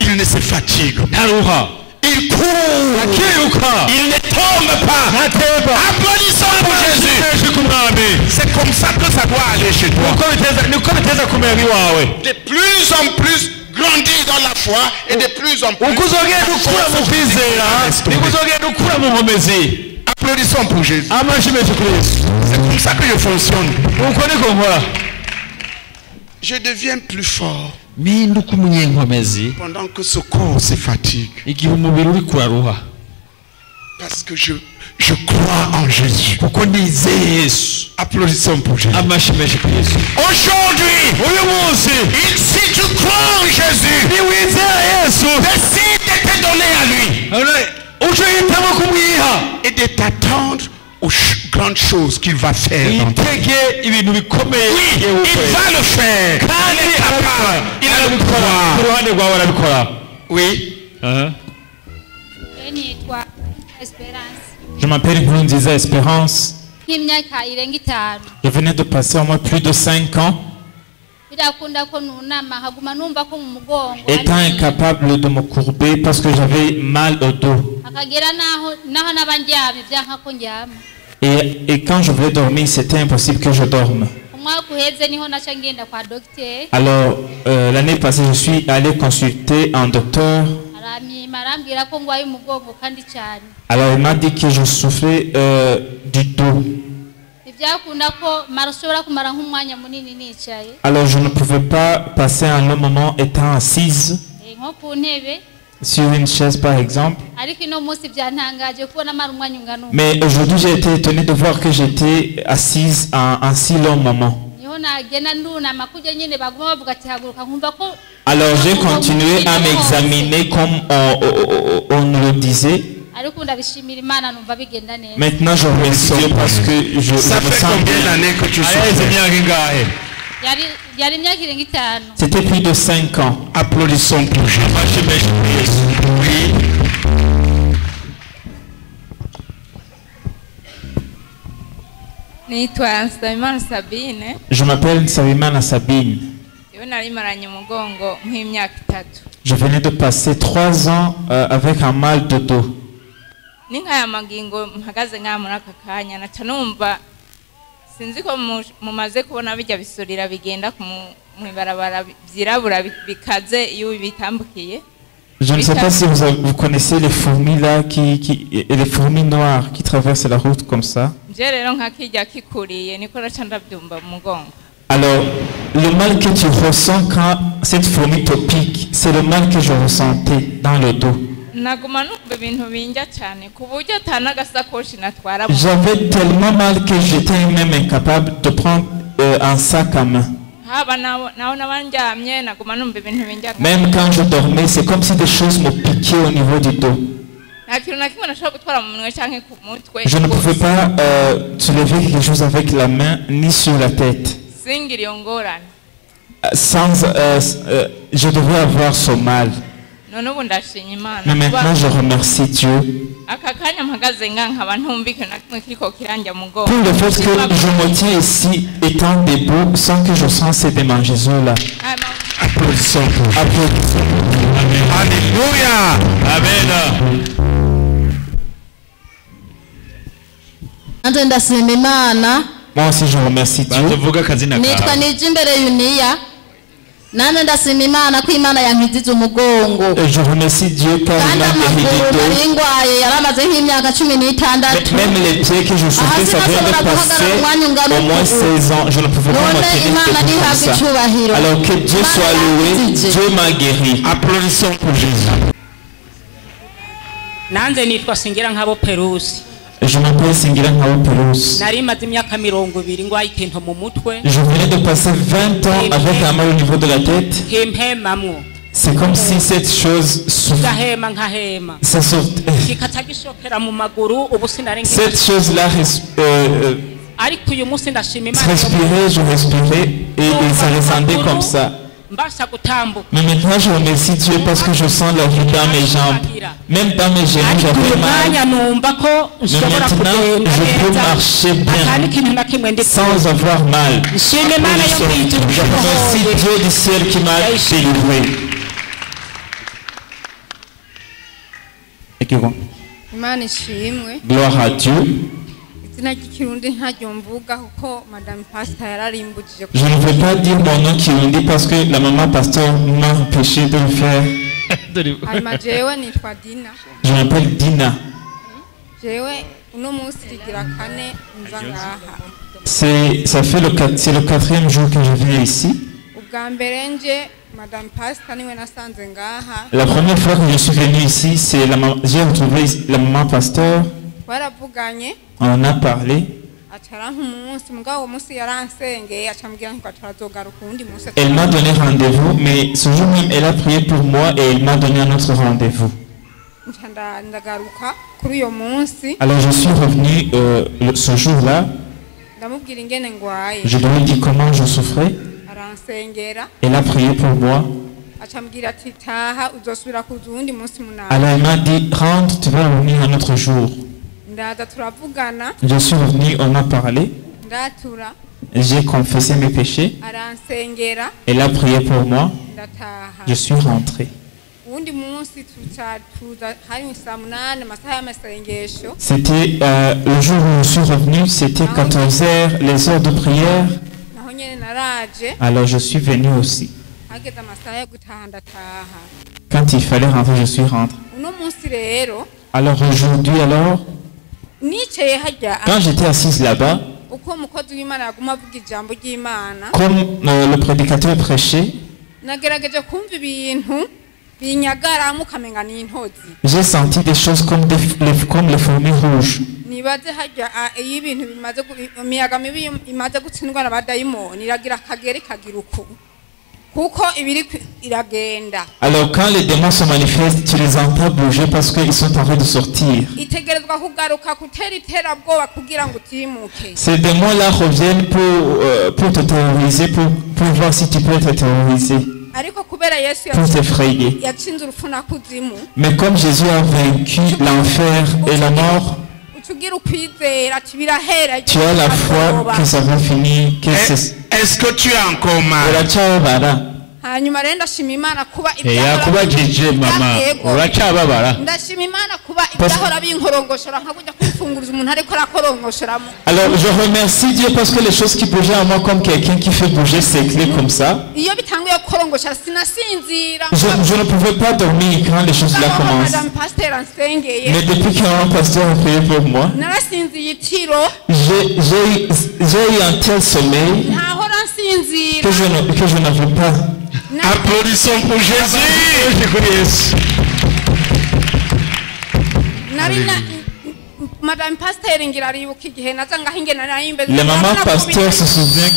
Il ne se fatigue. Il court. Il ne tombe pas. Applaudissons pour Jésus. C'est comme ça que ça doit aller chez toi. De plus en plus grandir dans la foi et de plus en plus. Applaudissons pour Jésus. C'est comme ça que je fonctionne. Je deviens plus fort. Pendant que ce corps se fatigue. Parce que je crois en Jésus. Applaudissons pour Jésus. Aujourd'hui, si tu crois en Jésus, décide de te donner à lui. Et de t'attendre aux grandes choses qu'il va faire. Oui, il va le faire. Il est capable. Il a le pouvoir. Oui. Je m'appelle Brundiza Espérance. Je venais de passer au moins plus de 5 ans. Étant incapable de me courber parce que j'avais mal au dos. Et quand je voulais dormir, c'était impossible que je dorme. Alors, l'année passée, je suis allé consulter un docteur. Alors, il m'a dit que je souffrais du dos. Alors, je ne pouvais pas passer un long moment étant assise sur une chaise, par exemple. Mais aujourd'hui, j'ai été étonné de voir que j'étais assise un si long moment. Alors, j'ai continué à m'examiner comme on nous le disait. Maintenant, je remercie Dieu parce que je me sens bien. Que tu C'était plus de 5 ans. Applaudissons pour Jésus. Je m'appelle Nsabimana Sabine. Je venais de passer 3 ans avec un mal de dos. sinzi ko mumaze kubona bijya bisurira bigenda mu ibarabara byirabura bikaze iyo bitambukiye. Je ne sais pas si vous connaissez les fourmis là, les fourmis noires qui traversent la route comme ça. Alors, le mal que tu ressens quand cette fourmi te pique, c'est le mal que je ressentais dans le dos. J'avais tellement mal que j'étais même incapable de prendre un sac à main. Même quand je dormais, c'est comme si des choses me piquaient au niveau du dos. Je ne pouvais pas soulever quelque chose avec la main ni sur la tête. Je devais avoir ce mal. Mais maintenant je remercie Dieu pour le fait que je me tiens ici étant debout sans que je sente ces démangeaisons là. Applaudissons. Alléluia. Amen. Moi aussi je remercie Dieu. Je remercie Dieu car il m'a guéri de dos. Même les pieds que je souffrais, ça vient de passer au moins 16 ans. Je ne pouvais pas me tenir comme ça. Alors que Dieu soit loué, Dieu m'a guéri. Applaudissons pour Jésus. Je m'appelle Singira Ngao-Perus. Je venais de passer 20 ans avec un mal au niveau de la tête. C'est comme si cette chose souffrait. Cette chose-là respirait, je respirais et ça descendait comme ça. Mais maintenant je remercie Dieu parce que je sens la vie dans mes jambes. Même dans mes genoux j'avais mal. Mais maintenant je peux marcher bien sans avoir mal. Je remercie Dieu du ciel qui m'a délivré. Gloire à Dieu. Je ne veux pas dire mon nom Kirundi parce que la maman pasteur m'a empêché de le faire. Je m'appelle Dina. C'est le 4e jour que je viens ici. La première fois que je suis venu ici, j'ai retrouvé la maman pasteur. On en a parlé. Elle m'a donné rendez-vous, mais ce jour même, elle a prié pour moi et elle m'a donné un autre rendez-vous. Alors je suis revenu ce jour-là. Je lui ai dit comment je souffrais. Elle a prié pour moi. Alors elle m'a dit, rentre, tu vas revenir un autre jour. Je suis revenu, on a parlé. J'ai confessé mes péchés. Elle a prié pour moi. Je suis rentré. C'était le jour où je suis revenu, c'était 14h, les heures de prière. Alors je suis venu aussi. Quand il fallait rentrer, je suis rentré. Alors aujourd'hui, quand j'étais assise là-bas, comme le prédicateur prêchait, j'ai senti des choses comme les fourmis rouges. Alors quand les démons se manifestent, tu les entends bouger parce qu'ils sont en train de sortir. Ces démons-là reviennent pour te terroriser, pour voir si tu peux être terrorisé, pour t'effrayer. Mais comme Jésus a vaincu l'enfer et la mort, tu as la foi que ça va finir. Est-ce que tu es encore mal? hanyuma rero ndashima Imana kuba yakubajije mama uracababara ndashima Imana kuba ibyahora binkorongoshora nkakujya kwifunguriza umuntu ariko arakorongoshoramo. Alors je remercie Dieu parce que les choses qui bougeaient en moi comme quelqu'un qui fait bouger ses clés comme ça. Iyo bitanguye korongoshora sinasinzira. Je ne pouvais pas dormir quand les choses là commencent. Mais depuis qu'un pasteur a prié pour moi, j'ai eu un tel sommeil que je n'avais pas. Applaudissons pour Jésus. Madame Pasteur ngira aribuka igihe naza ngahinge narayimbe. La maman pasteur se souvient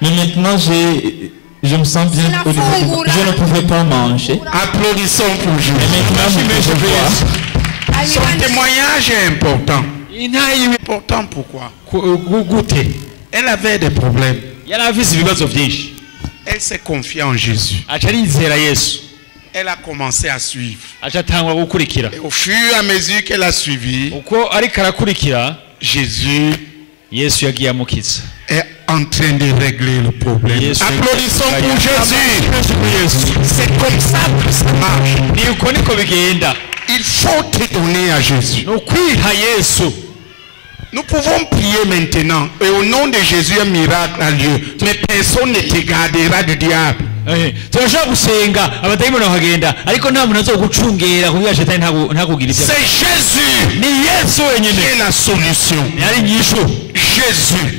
mais maintenant je me sens bien au niveau je ne pouvais pas manger. Applaudissons pour Jésus. Son témoignage est important. Il est important pourquoi? Elle avait des problèmes. Elle s'est confiée en Jésus. Elle a commencé à suivre. Et au fur et à mesure qu'elle a suivi, Jésus est en train de régler le problème. Applaudissons pour Jésus. C'est comme ça que ça marche. Il faut te donner à Jésus. Nous pouvons prier maintenant et au nom de Jésus un miracle a lieu, mais personne ne te gardera du diable. C'est Jésus qui est la solution. Jésus.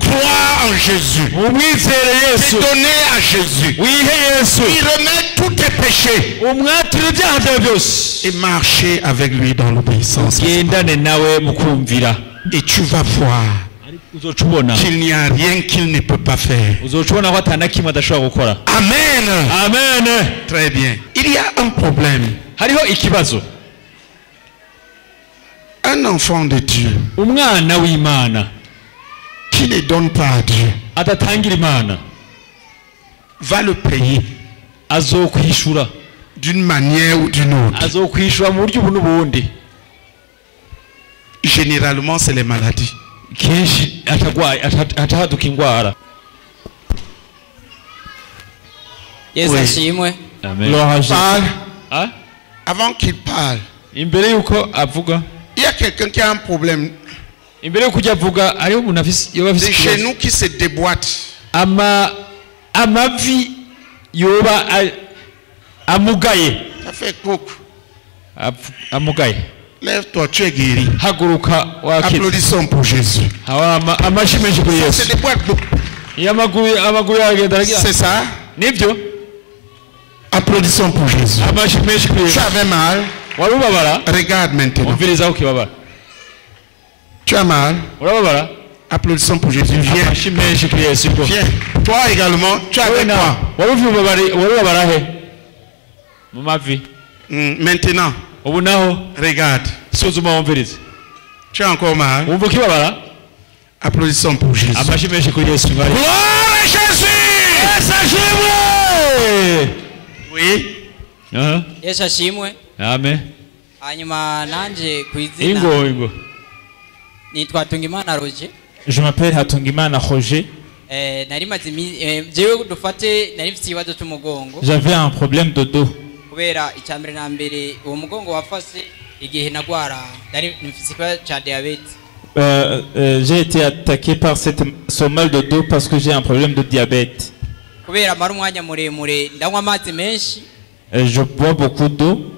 Crois en Jésus. Te donner à Jésus. Il remet tous tes péchés. Et marcher avec lui dans l'obéissance. Et tu vas voir qu'il n'y a rien qu'il ne peut pas faire. Amen. Amen. Très bien. Il y a un problème. Un enfant de Dieu qui ne donne pas à Dieu va le payer d'une manière ou d'une autre. Généralement, c'est les maladies. Parle. Avant qu'il parle, il y a quelqu'un qui a un problème. Des genoux qui se déboîtent. Ça fait coucou. Lève-toi, tu es guéri. Applaudissons pour Jésus. C'est des boîtes. C'est ça? Applaudissons pour Jésus. Tu avais mal. Regarde maintenant. Tu as mal. Applaudissons pour Jésus. Viens. Toi également, tu as avec moi. Maintenant. Regarde. Tu as encore mal. Applaudissons pour Jésus. Gloire à Jésus. Oui. Amen. Je m'appelle Hatungimana Roger. J'avais un problème de dos. J'ai été attaqué par ce mal de dos parce que j'ai un problème de diabète. Je bois beaucoup d'eau.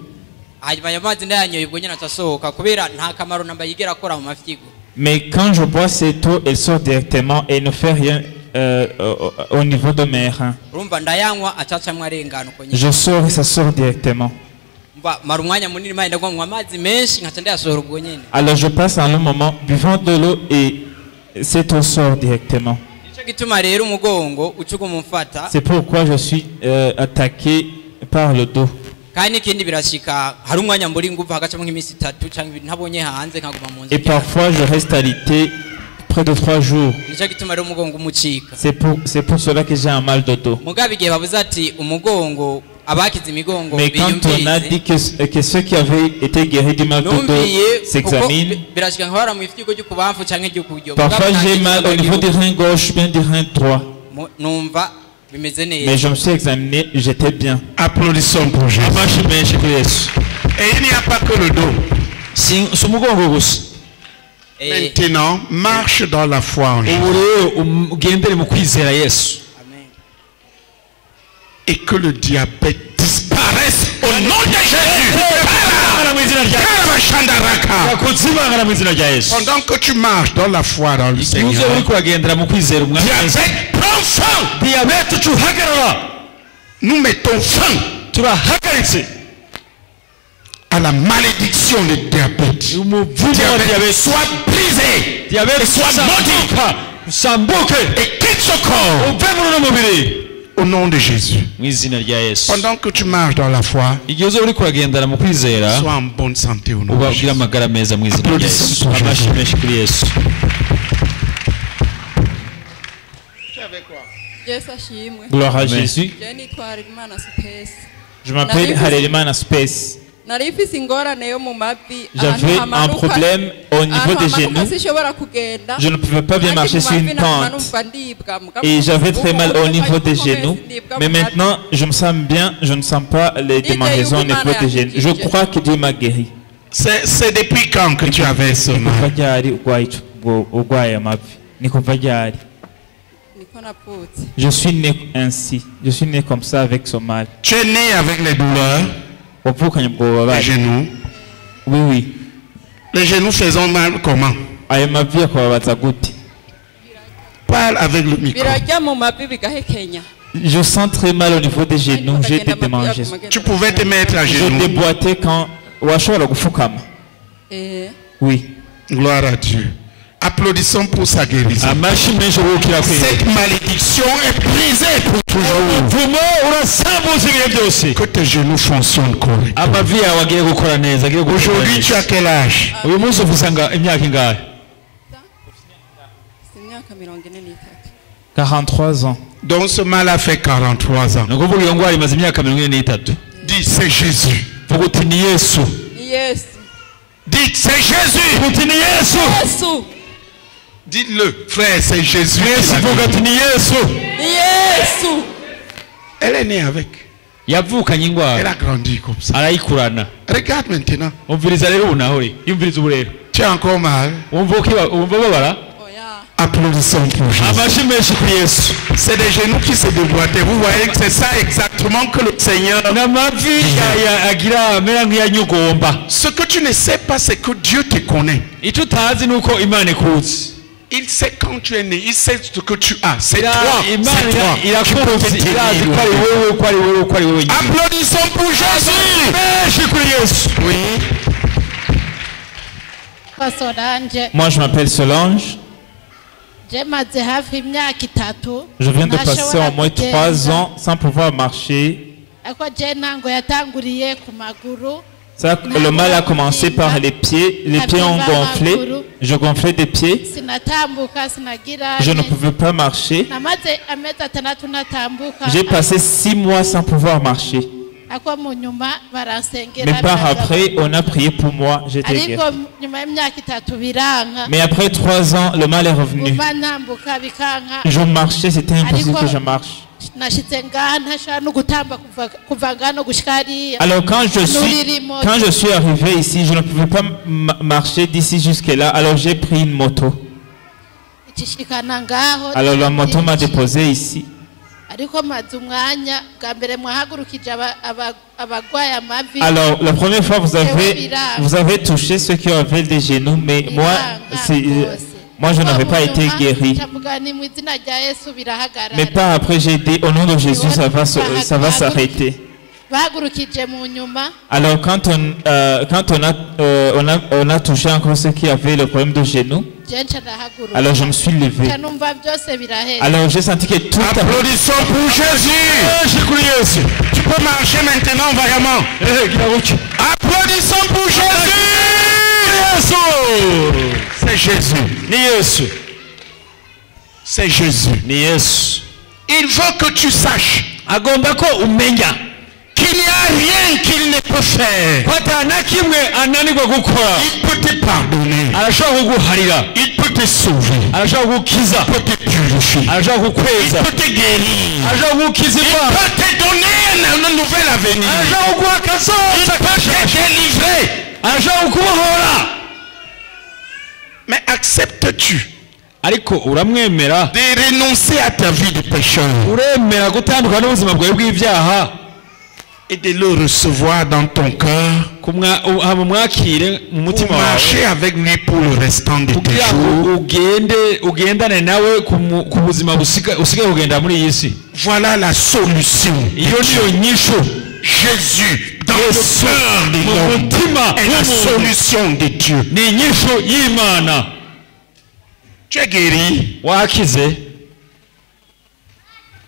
Mais quand je bois cette eau, elle sort directement et ne fait rien au niveau de mes reins. Je sors et ça sort directement. Alors je passe un long moment buvant de l'eau et cette eau sort directement. C'est pourquoi je suis attaqué par le dos. Et parfois je reste alité près de 3 jours. C'est pour cela que j'ai un mal de dos. Mais quand on a dit que ceux qui avaient été guéris du mal de dos s'examinent, parfois j'ai mal au niveau du rein gauche, bien du rein droit. Mais je me suis examiné, j'étais bien. Applaudissons pour Jésus. Et il n'y a pas que le dos. Maintenant, marche dans la foi en Jésus. Et que le diabète disparaisse au nom de Jésus. Pendant que tu marches dans la foi dans le Seigneur, diabète, prends fin. Nous mettons fin à la malédiction du diabète. Diabète soit brisé, et soit maudit, et quitte ce corps. Au nom de Jésus. Pendant que tu marches dans la foi, sois en bonne santé au nom de Jésus. Applaudissons pour Jésus. Gloire à Jésus. Je m'appelle Harerimana Space. J'avais un problème au niveau des genoux. Je ne pouvais pas bien marcher sur une pente. Et j'avais très mal au niveau des genoux. Mais maintenant, je me sens bien. Je ne sens pas les démangeaisons au niveau des genoux. Je crois que Dieu m'a guéri. C'est depuis quand que tu avais ce mal? Je suis né ainsi. Je suis né comme ça avec ce mal. Tu es né avec les douleurs? Les genoux? Oui, oui. Les genoux faisant mal comment? Parle avec le micro. Je sens très mal au niveau des genoux. J'ai été démangé. Tu pouvais te mettre à genoux? Je déboîtais quand... Oui. Gloire à Dieu. Applaudissons pour sa guérison. Cette malédiction est brisée pour toujours. Que tes genoux fonctionnent correctement. Aujourd'hui, tu as quel âge? 43 ans. Donc ce mal a fait 43 ans. Dis, c'est Jésus. Dites, c'est Jésus. Dites-le, frère, c'est Jésus. Elle est née avec. Elle a grandi comme ça. Regarde maintenant. Tu as encore mal. Applaudissons pour Jésus. C'est des genoux qui se déboîtaient. Vous voyez que c'est ça exactement que le Seigneur. Ce que tu ne sais pas, c'est que Dieu te connaît. Il sait quand tu es né, il sait ce que tu as. C'est toi. Applaudissons pour Jésus. Oui. Moi, je m'appelle Solange. Je viens de passer au moins 3 ans sans pouvoir marcher. Le mal a commencé par les pieds ont gonflé, je gonflais des pieds, je ne pouvais pas marcher. J'ai passé 6 mois sans pouvoir marcher. Mais par après, on a prié pour moi, j'étais guéri. Mais après 3 ans, le mal est revenu. Je marchais, c'était impossible que je marche. Alors quand je suis arrivé ici, je ne pouvais pas marcher d'ici jusque là, alors j'ai pris une moto. Alors la moto m'a déposé ici. Alors la première fois vous avez touché ceux qui avaient des genoux, mais moi je n'avais pas été guéri. Mais pas après j'ai dit au nom de Jésus ça va s'arrêter. Alors quand on a touché encore ceux qui avaient le problème de genoux, alors je me suis levé. Alors j'ai senti que tout. Applaudissons pour Jésus. Tu peux marcher maintenant vraiment. Applaudissons pour Jésus. C'est Jésus. C'est Jésus. Il veut que tu saches qu'il n'y a rien qu'il ne peut faire. Il peut te pardonner. Il peut te sauver. Il peut te purifier. toucher. Il peut te guérir. Il peut te donner un nouvel avenir. Il peut te délivrer. Mais acceptes-tu de renoncer à ta vie de pécheur et de le recevoir dans ton cœur pour marcher avec lui pour le restant de tes jours? Voilà la solution. Jésus dans le cœur de l'homme est la solution de Dieu. Tu es guéri.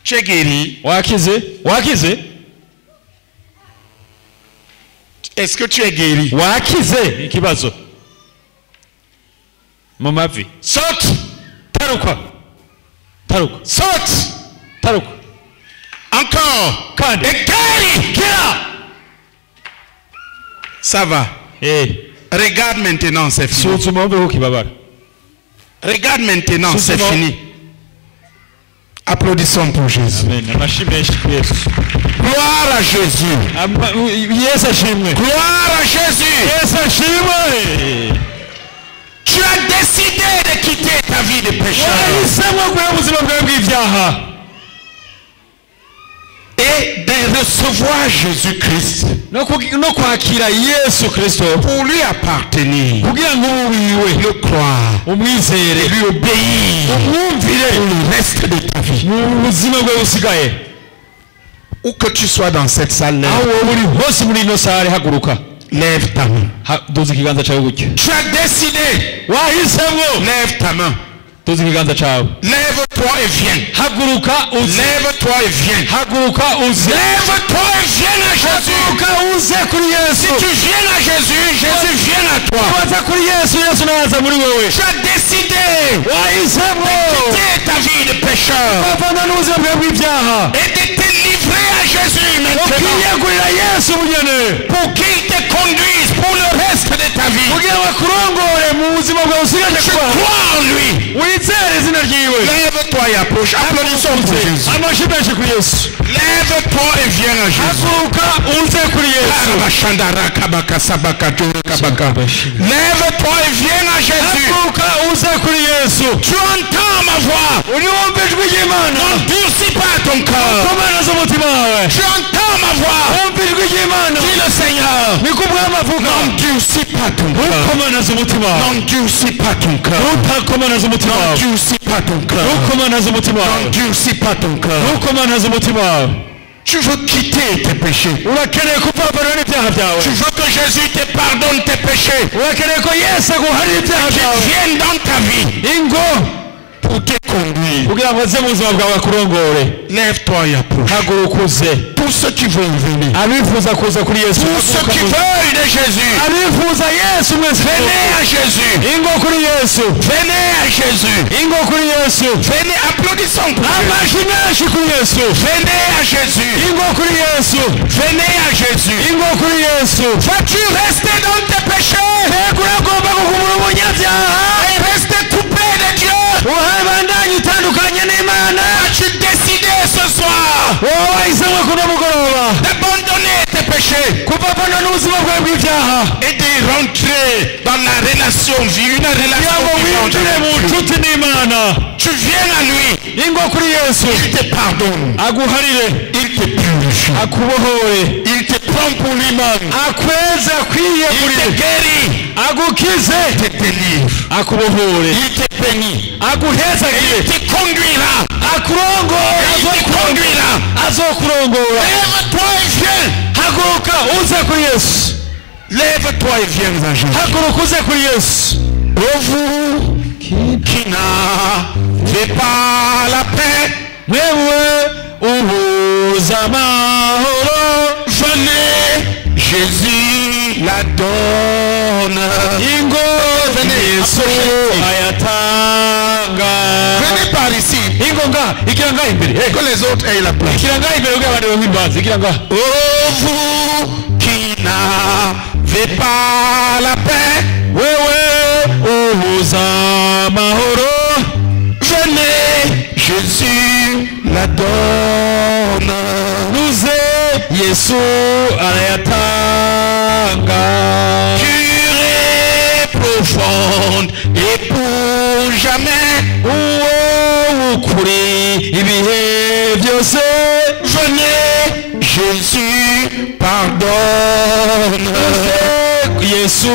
Tu es guéri. Est-ce que tu es guéri? Saute. Saute. Encore. Et ça va. Regarde maintenant, c'est fini. Regarde maintenant, c'est fini. Applaudissons pour Jésus. Gloire à Jésus. Gloire à Jésus. Tu as décidé de quitter ta vie de pécheur et de recevoir Jésus-Christ pour lui appartenir, le croire, et lui obéir pour le reste de ta vie. Où que tu sois dans cette salle, lève ta main. Tu as décidé, lève ta main. Lève-toi et viens. Lève-toi et viens. Lève-toi et viens à Jésus. Si tu viens à Jésus, Jésus vient à toi. Tu as décidé de quitter ta vie de pécheur et de te livrer à Jésus maintenant pour qu'il te conduise pour le reste de ta vie. Je crois en lui. Lève-toi et approche. Applaudissons pour Jésus. Lève-toi et viens à Jésus. Lève-toi et viens à Jésus. Tu entends ma voix. N'endurcis pas ton cœur. Tu entends ma voix. Dis le Seigneur. N'endurcis pas ton cœur. N'endurcis pas ton cœur. N'endurcis pas ton cœur. N'endurcis pas ton cœur. Tu veux quitter tes péchés. Tu veux que Jésus te pardonne tes péchés. Qu'il vienne dans ta vie pour te conduire. Lève-toi et approche. Tous ceux qui veulent venir. Tous ceux qui veulent de Jésus. Venez à Jésus. Venez à Jésus. Venez, applaudissons pour Jésus. Venez à Jésus. Venez à Jésus. Vas-tu rester dans tes péchés et rester coupé de Dieu? As-tu décidé ce soir d'abandonner tes péchés et de rentrer dans la relation vie, une relation vivante? Tu viens à lui, il te pardonne, il te purifie, il te prend pour lui-même, il te guérit, il te délivre, il te bénit, il te conduira, lève-toi et viens. Lève-toi et viens à Jésus. Pour vous qui n'avez pas la paix, venez, Jésus la donne. Venez, venez par ici. Que les autres aient la place. Oh, vous qui n'avez pas la paix, venez, Jésus la donne. Nuze Yesu arayatanga. Curée profonde et pour jamais. Ukuri ibihe byose. Venez, Jésus pardonne. Yesu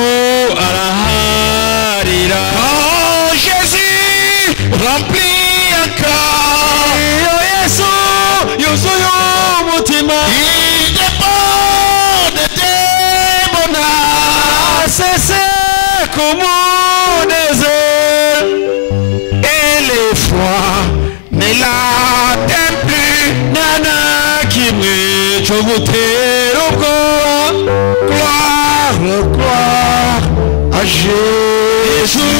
araharira. Oh Jésus remplit un cœur. Yesu yuzuye umutima. Il dépend de tes bonheurs. Asese kumunezero. Et les fois ne l'atteignent plus. Nana kimwe cyo gutera ubwoba. Gloire à Jésus.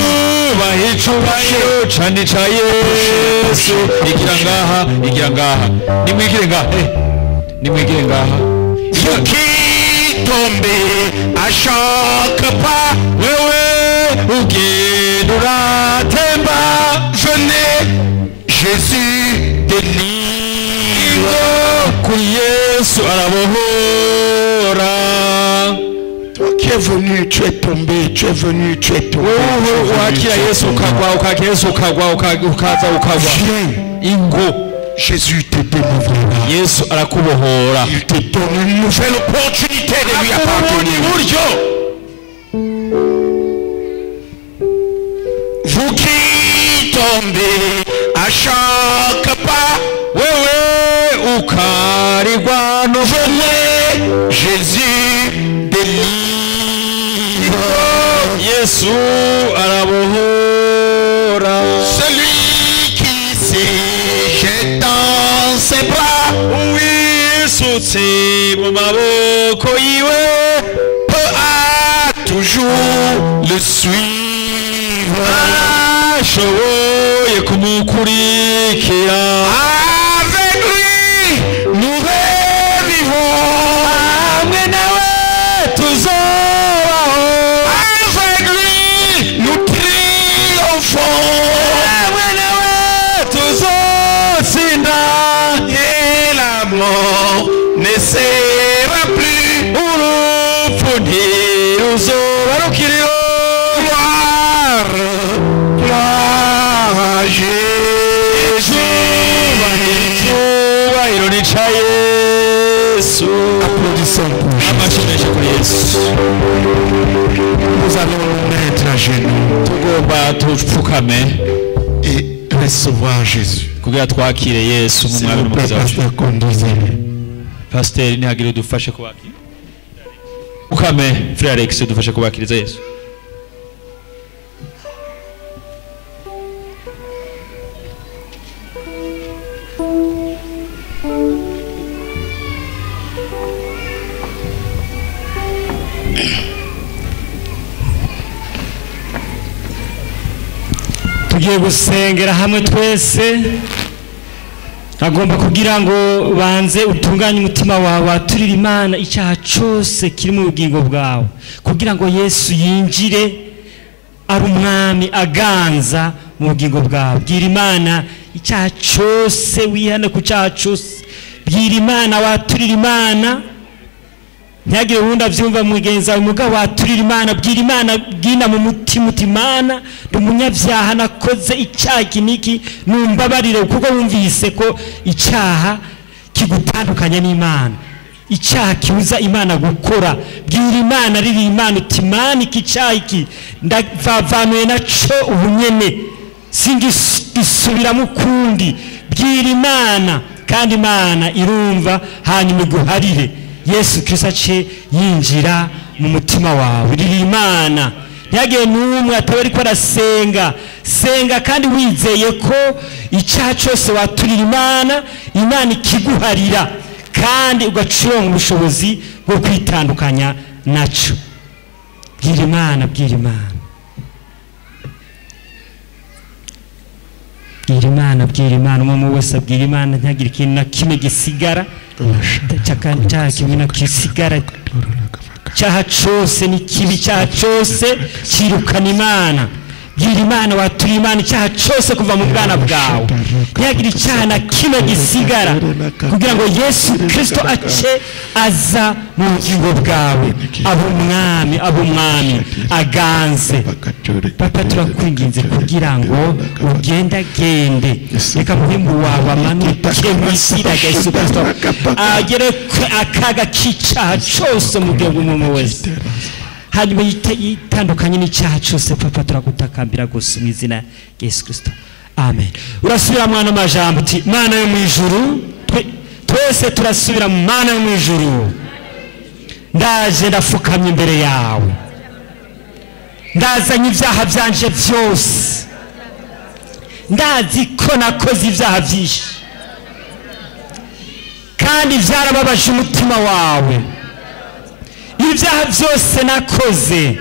Icyubahiro cyane cya Yesu. Igira ngaha nimwigire ngaha. Vous qui tombez à chaque pas, wewe ugenda uratemba. venez, Jésus délivre. Kuri Yesu arabohora. Toi qui es venu, tu es tombé, tu es venu, tu es tombé. Wakira Yesu ukagwa, ukakira Yesu ukagwa, ukaza ukagwa. Ingo Jésus te délivrera. Yesu arakubohora. Il te donne une nouvelle opportunité de lui appartenir. Vous qui tombez à chaque pas, wewe ukarigwa no venez, Jésus délivre. Yesu arabohora. Celui qui s'est jeté dans ses bras, wisutse mu maboko yiwe, peut à toujours le suivre. Ashoboye kumukurikira. Avec lui, nous revivons. Hamwe nawe tuzobaho. Avec lui, nous triomphons. Hamwe nawe tuzotsinda. Et la mort ne sera plus. Urupfu ntiruzoba rukiriho. Gloire à Jésus. Icyubahiro ni ca Yesu. Applaudissons pour Jésus. Amashimisha kuri Yesu. Nous allons nous mettre à genoux Tugomba tupfukame et recevoir Jésus. kugira twakire Yesu mu S'il mwami vous plaît, n'umukiza wacu. pasteur, conduisez-les. Pasiteri ntihagire udufashe kubakira. Ukame Frere Alex udufashe kubakiriza Yesu. tugiye gusengera hamwe twese. agomba kugira ngo banze utunganye umutima wawe waturira Imana icyaha cyose kiri mu bugingo bwawe, kugira ngo Yesu yinjire ari umwami aganza mu bugingo bwawe. Bwira Imana icyaha cyose, wihane ku cyaha cyose. Bwira Imana, waturira Imana. ntihagire uwundi abyumva mugenzi wawe, mugabo waturira Imana. Bwira Imana, bwina mu mutima uti Imana ndi umunyabyaha, nakoze icyaha iki n'iki, numbabarire, kuko wumvise ko icyaha kigutandukanya n'Imana, icyaha kibuza Imana gukora. Bwira Imana, riri Imana uti Imana iki cyaha iki ndavavanuye naco ubunyene, singisubiramo ukundi. Bwira Imana, kandi Imana irumva hanyuma iguharire. Yesu Kristo ace yinjira mu mutima wawe. Riri Imana, ntihagire n'umwe ataba ariko arasenga. Senga kandi wizeye ko icyaha cyose waturira Imana, Imana ikiguharira, kandi ugacira mu bushobozi bwo kwitandukanya naco. Bwira Imana, bwira Imana, bwira Imana, bwira Imana. Umuntu wese abwira Imana, ntihagire ikintu na kimwe gisigara. Cyaha kimwe na kisigara. Cyaha cyose ni kibi, cyaha cyose kirukana Imana. bwira Imana waturi Imana icyaha cyose kuva mu bwana bwawe ntiyagira icyaha na kimwe gisigara kugira ngo Yesu Kristo ace aza mu bugingo bwawe abumwami aganze. Papa turakwinginze kugira ngo ugendagende reka muhimbu wawe amanuke mu izina rya Yesu Kristo agere akaga k'icyaha cyose mu gihugu umuntu wese hanyuma yitandukanye n'icyaha cyose. Papa turagutakambira gusa mu izina rya Yesu Kristo amen. Urasubira mwana majambo uti Mana yo mu ijuru, twese turasubira mu Mana yo mu ijuru, ndaje ndafukamye imbere yawe, ndazanye ibyaha byanje byose, ndazi ko nakoze ibyaha byinshi kandi byarababaje umutima wawe. Ibyaha byose nakoze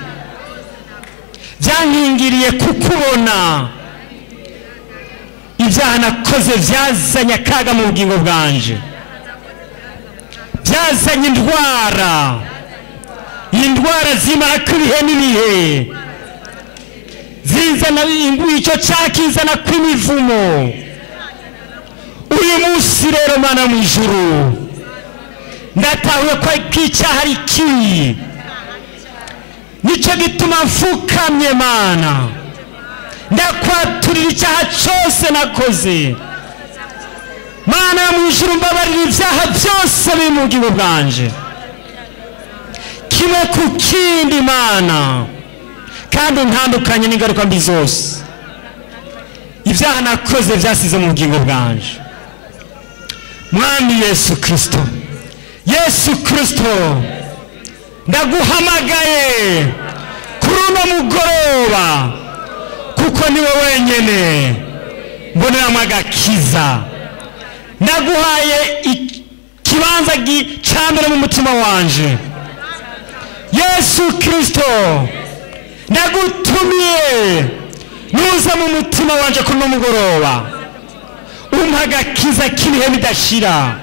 byankingiriye kukubona, ibyaha nakoze byazanye akaga mu bugingo bwanje, byazanye indwara zimara kubihe n'ibihe, zizana icyo cyakizana kw'imivumo. Uyu munsi rero Mana mu ijuru ndatahuye ko icyaha ari kibi, nicyo gituma mfukamye Mana ndakwaturira icyaha cyose nakoze. Mana mu ijuru mbabarira ibyaha byose biri mu bugingo bwanje kimwe ku kindi Mana, kandi ntandukanye n'ingaruka mbi zose ibyaha nakoze byasize mu bugingo bwanje. Mwami Yesu Kristo ndaguhamagaye kuri uno mugoroba kuko niwe wenyene mboneramo agakiza. Ndaguhaye ikibanza cyambere mu mutima wanje. Yesu Kristo ndagutumiye nuza mu mutima wanje kuri uno mugoroba, umpa agakiza k'ibihe bidashira,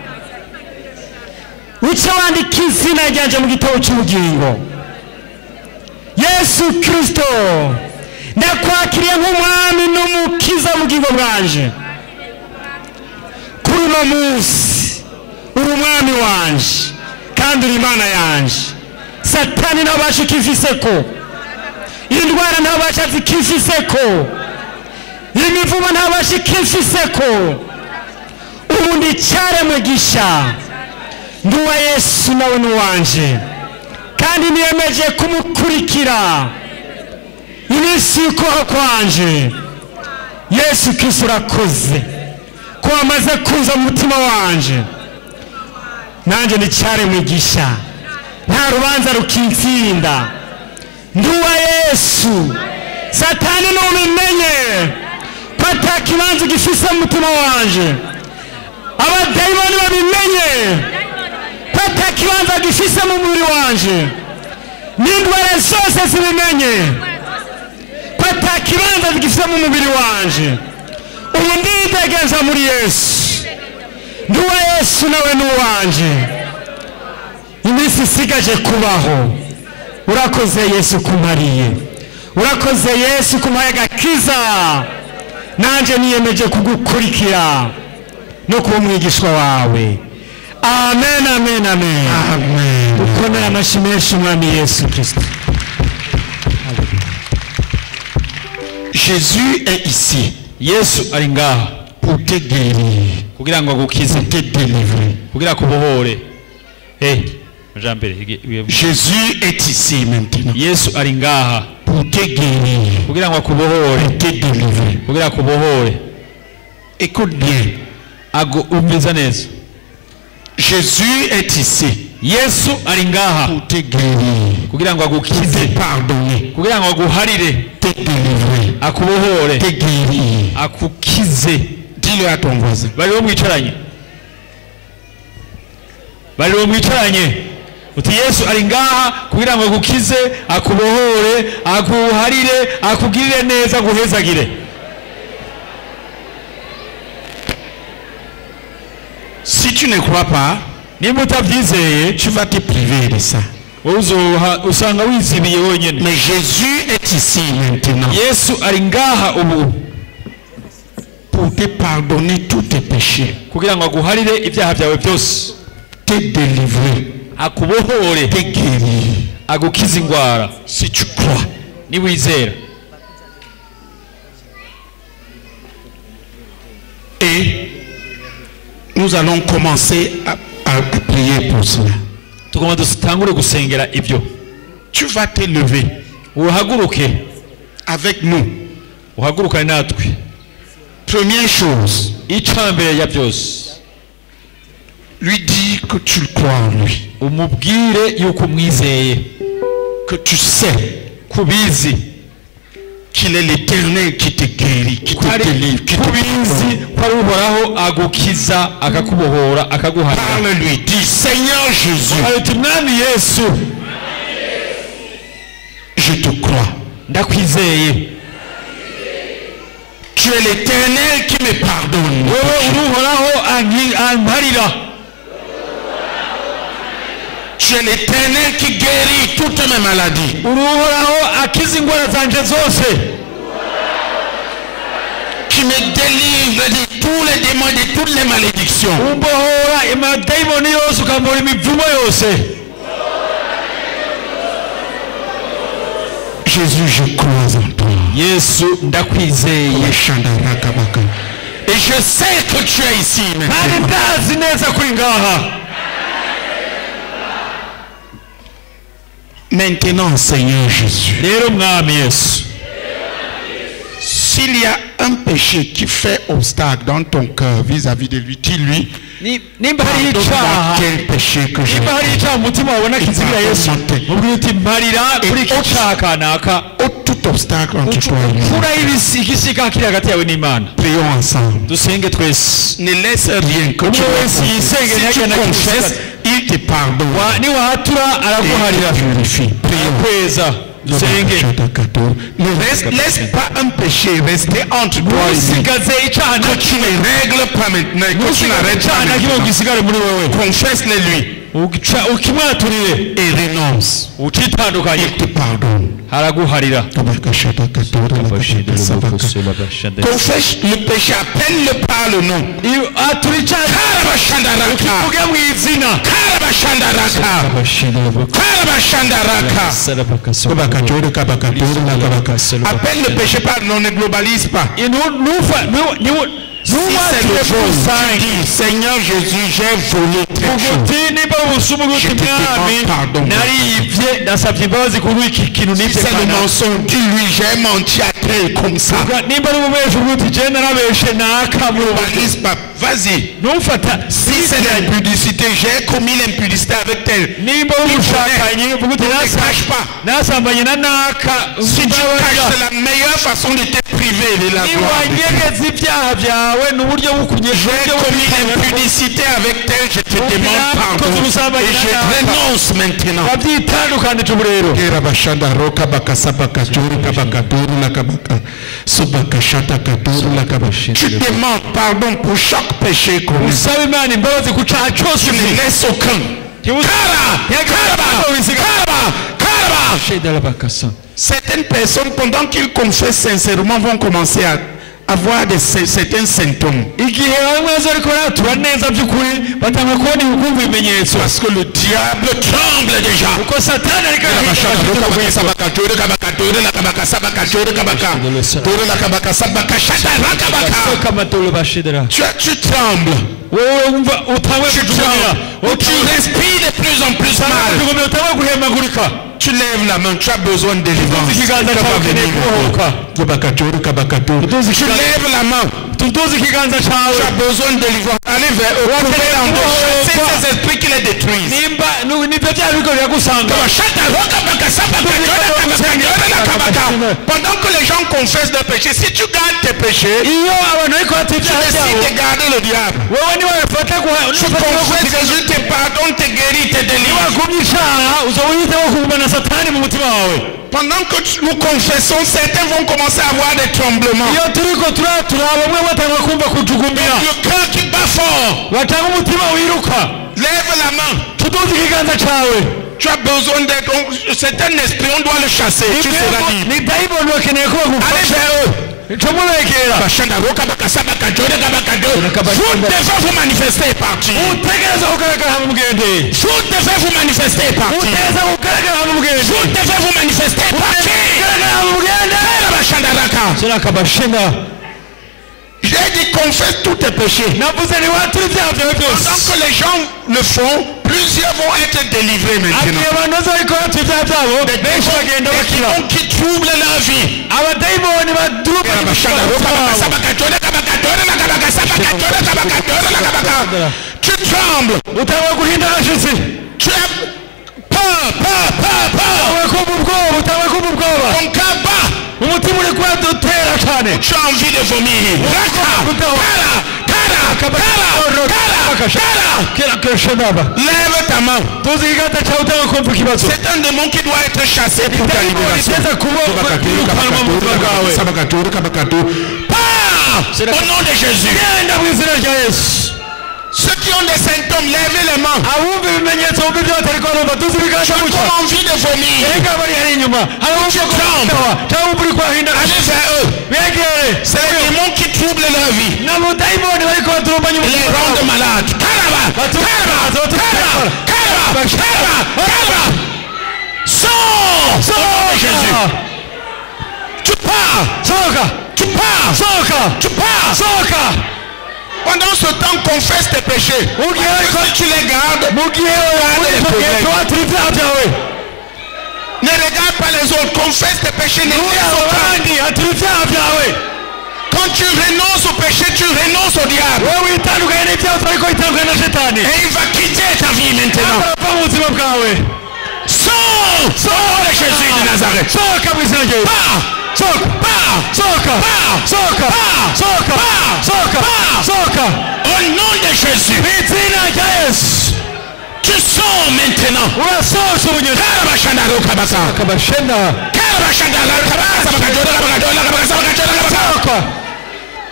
uce wandika izina ryanje mu gitabo cy'ubugingo. Yesu Kristo ndakwakiriye nk'umwami n'umukiza mu bugingo bwanje. Kuri uno munsi uri umwami wanje kandi uri Imana yanje. Satani ntabasha ikifiseko, indwara ntabasha zikifiseko, imivumo ntabasha ikifiseko. Ubu ndi cyaremwe gisha, nduwa Yesu nawe n'uwanje, kandi niyemeje kumukurikira iminsi y'ukubaho kwanje. Yesu Kristo urakoze ko wamaze kuza mu mutima wanje, nanjye ndi cyaremwe gisha, nta rubanza rukinsinda. Nduwa Yesu, Satani nubimenye ko atakibanza gifise mu mutima wanje, abadayimoni babimenye ko atakibanza gifise mu mubiri wanje, n'indwara zose zibimenye ko atakibanza gifise mu mubiri wanje. Ubu ndidegeza muri Yesu. Nduwa Yesu nawe n'uwanje, iminsi isigaje kubaho. Urakoze Yesu kumariye, urakoze Yesu kumpaye agakiza, nanjye niyemeje kugukurikira no kuba umwigishwa wawe. Amen, amen, amen, amen. Ukomere amashyi menshi Mwami Yesu Kristo. Jésus est ici. Yesu ari ngaha pour te guérir, kugira ngo agukize, te délivrer, kugira kubohore. Jésus est ici maintenant. Yesu ari ngaha pour te guérir, kugira ngo akubohore, te délivrer, kugira kubohore. Écoute bien. Umviriza neza. Jésus est ici. Yesu ari ngaha pour te guérir, kugira ngo agukize, te pardonner, kugira ngo aguharire, te délivrer, akubohore, te guérir, akukize. Dis-le à ton voisin. Bari mwicaranye uti Yesu ari ngaha kugira ngo agukize, akubohore, akuharire, akugirire neza, aguhezagire. Si tu ne crois pas, nimba utabyizeye, tu vas te priver de ça. Mais Jésus est ici maintenant pour te pardonner tous tes péchés, te délivrer, te guérir. Si tu crois, et nous allons commencer à prier pour cela. Tu vas te lever avec nous. Première chose, lui dire que tu le crois en lui, que tu sais qu'il est l'Éternel qui te guérit, qui te délivre, qui te parle-lui, dis Seigneur Jésus, je te crois. Tu es l'Éternel qui me pardonne. Tu es l'Éternel qui guérit toutes mes maladies. Qui me délivre de tous les démons et de toutes les malédictions. Jésus, je crois en toi. Et je sais que tu es ici maintenant, Seigneur Jésus. S'il y a un péché qui fait obstacle dans ton cœur vis-à-vis de lui, dis-lui, pardonne-moi quel péché que j'ai fait. Tout obstacle entre toi et lui. Prions ensemble. Ne laisse rien que tu confesses, il te pardonne. Et il te purifie. Prions. Ne laisse pas un péché rester entre toi et lui que tu ne règles pas maintenant, que tu n'arrêtes pas maintenant. Confesse-le lui et renonce. Il te pardonne. Confesse le péché, appelle-le par le nom. Appelle le péché par le nom, ne globalise pas. Si c'est le jour, Seigneur Jésus, j'ai volé tes choses. Je te demande pardon. Si c'est le mensonge, dis-lui, j'ai menti à tel comme ça. Ne globalise pas. Vas-y. Si c'est l'impudicité, j'ai commis l'impudicité avec tel. Ne cache pas. Si tu caches, c'est la meilleure façon de te priver de la gloire. J'ai commis l'impudicité avec tel, je te demande pardon. Et je renonce maintenant. Tu demandes pardon pour chaque péché commis. Tu ne laisses aucun. Certaines personnes, pendant qu'ils confessent sincèrement, vont commencer à avoir certains symptômes. Parce que le diable tremble déjà. Tu trembles. Tu respires de plus en plus mal. Tu lèves la main, tu as besoin de délivrance. Tu lèves la main. Tu as besoin de délivrance. Allez vers eux. C'est ces esprits qui les détruisent. Pendant que les gens confessent leurs péchés, si tu gardes tes péchés, tu décides de garder le diable. Tu confesses, Jésus te pardonne, te guérit, te délivre. Pendant que nous confessons, certains vont commencer à avoir des tremblements. Le cœur qui bat fort. Lève la main. Tu as besoin d'être. C'est un esprit, on doit le chasser. Tu seras libre. Allez vers eux. Vous devez vous manifester parti. Vous devez vous manifester parti. Vous devez vous manifester parti. J'ai dit confesse tous tes péchés. Pendant que les gens le font, plusieurs vont être délivrés maintenant. Des démons qui troublent leur vie. Tu trembles. Tu as peur. Ton cœur bat. Tu as envie de vomir. Lève ta main. C'est un démon qui doit être chassé pour ta libération. Au nom de Jésus. Ceux qui ont des symptômes, levez les mains. Tu as envie de vomir. Tu trembles. Allez vers eux. C'est les démons qui troublent leur vie. Les rendent malades. Sors. Jésus. Tu pars. Pendant ce temps, confesse tes péchés. Quand tu les gardes, ne regarde pas les autres. Confesse tes péchés. Quand tu renonces au péché, tu renonces au diable. Et il va quitter ta vie maintenant. Sors de Jésus de Nazareth. Au nom de Jésus. Tu sors maintenant.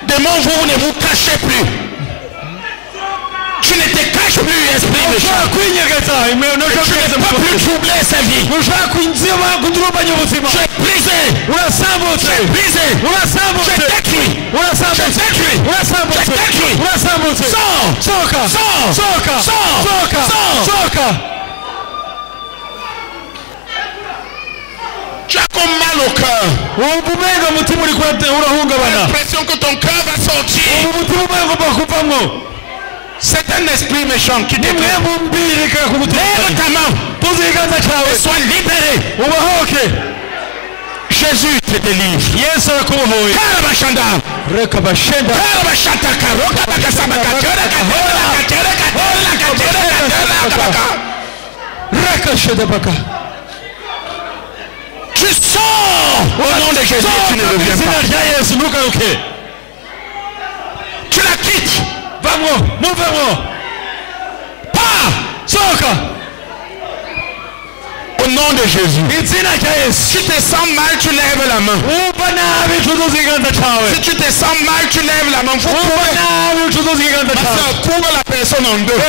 Démon, vous ne vous cachez plus. Tu ne te caches plus, esprit méchant. Tu ne peux plus troubler sa vie. Tu es brisé. Tu es brisé. Tu es détruit. Sors. Tu as comme mal au cœur. L'impression que ton cœur va sortir. C'est un esprit méchant qui te lève ta main et sois libéré. Jésus te délivre. Tu sors au nom de Jésus. Tu ne reviens pas. Tu la quittes. Au nom de Jésus. Si tu te sens mal, tu lèves la main. Si tu te sens mal, tu lèves la main. Ma soeur, couvre la personne en deux.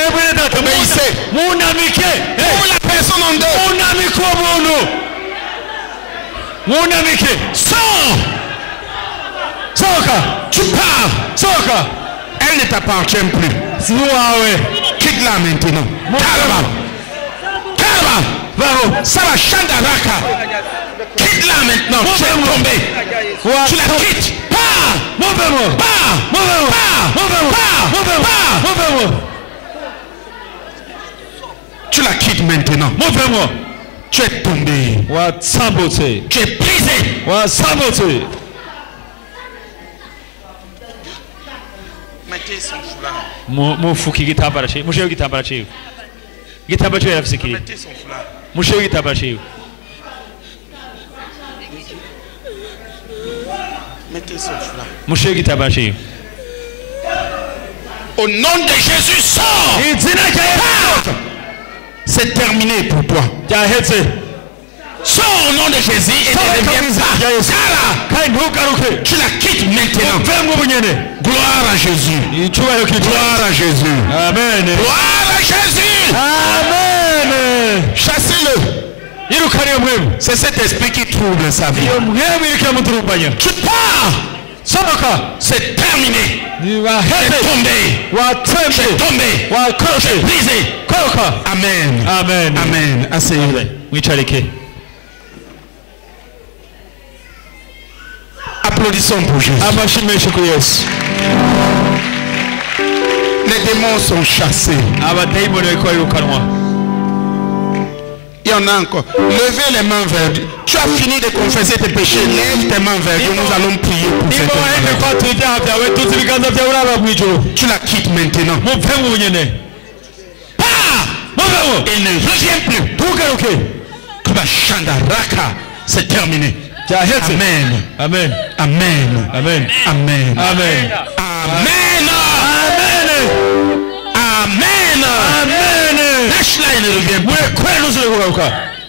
Obéissez. Couvre la personne en deux. Sors. Tu pars. Elle ne t'appartient plus. Quitte-la maintenant. Karma. Ça va Chandaraka. Quitte-la maintenant. Tu es tombé. Tu la quittes. Pars. Tu la quittes maintenant. Tu es tombé. Tu es brisé. Mettez son foulard. Mufuki igitambara cyiwe. Musheho igitambara cyiwe. Igitambara cyiwe yarafise kiri. Mettez son foulard. Musheho igitambara cyiwe. Mettez son foulard. Musheho igitambara cyiwe. Au nom de Jésus, sors. C'est terminé pour toi. Sors au nom de Jésus et ne reviens pas. Tu la quittes maintenant. Gloire à Jésus. Gloire à Jésus. Amen. Gloire à Jésus. Amen. Chassez-le. C'est cet esprit qui trouble sa vie. Tu pars. C'est terminé. C'est tombé. C'est brisé. Amen. Amen. Amen. Asseyez-vous. Applaudissons pour Jésus. Les démons sont chassés. Il y en a encore. Levez les mains vers Dieu. Tu as fini de confesser tes péchés. Lève tes mains vers Dieu. Nous allons prier pour cette maladie. Tu la quittes maintenant. Il ne revient plus. C'est terminé. Amen. Amen. Amen. Amen. Amen. Amen. Amen. Amen. Lâche-la, il ne revient plus.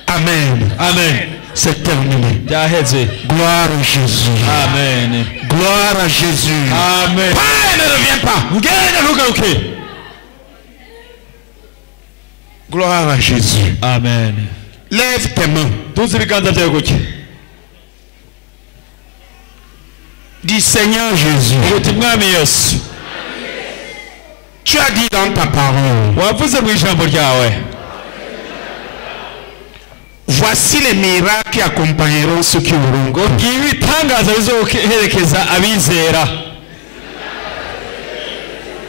Amen. Amen. C'est terminé. Gloire à Jésus. Amen. Gloire à Jésus. Amen. Pas, il ne revient pas. Gloire à Jésus. Amen. Lève tes mains. Dis Seigneur Jésus. Tu as dit dans ta parole. Voici les miracles qui accompagneront ceux qui auront cru.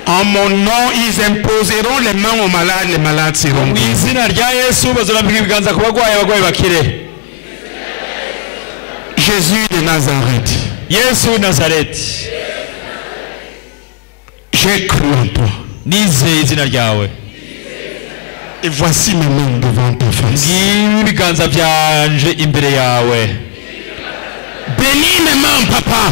En mon nom, ils imposeront les mains aux malades, les malades seront guéris. Jésus de Nazareth. J'ai cru en toi. Et voici mes mains devant ta face. Bénis mes mains, papa.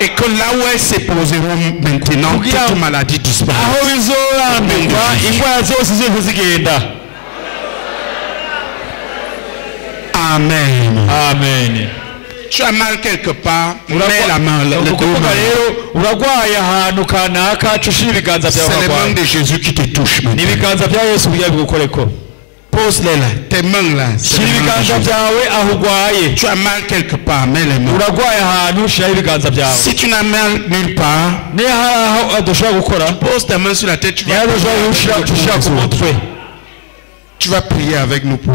Et que là où elles se poseront maintenant, toute maladie disparaît. Amen. Amen. Tu as mal quelque part, mets la main. C'est les mains de Jésus qui te touchent. Pose-les là, tes mains là. Tu as mal quelque part, mets les mains. Si tu n'as mal nulle part, pose tes mains sur la tête. Tu vas prier avec nous pour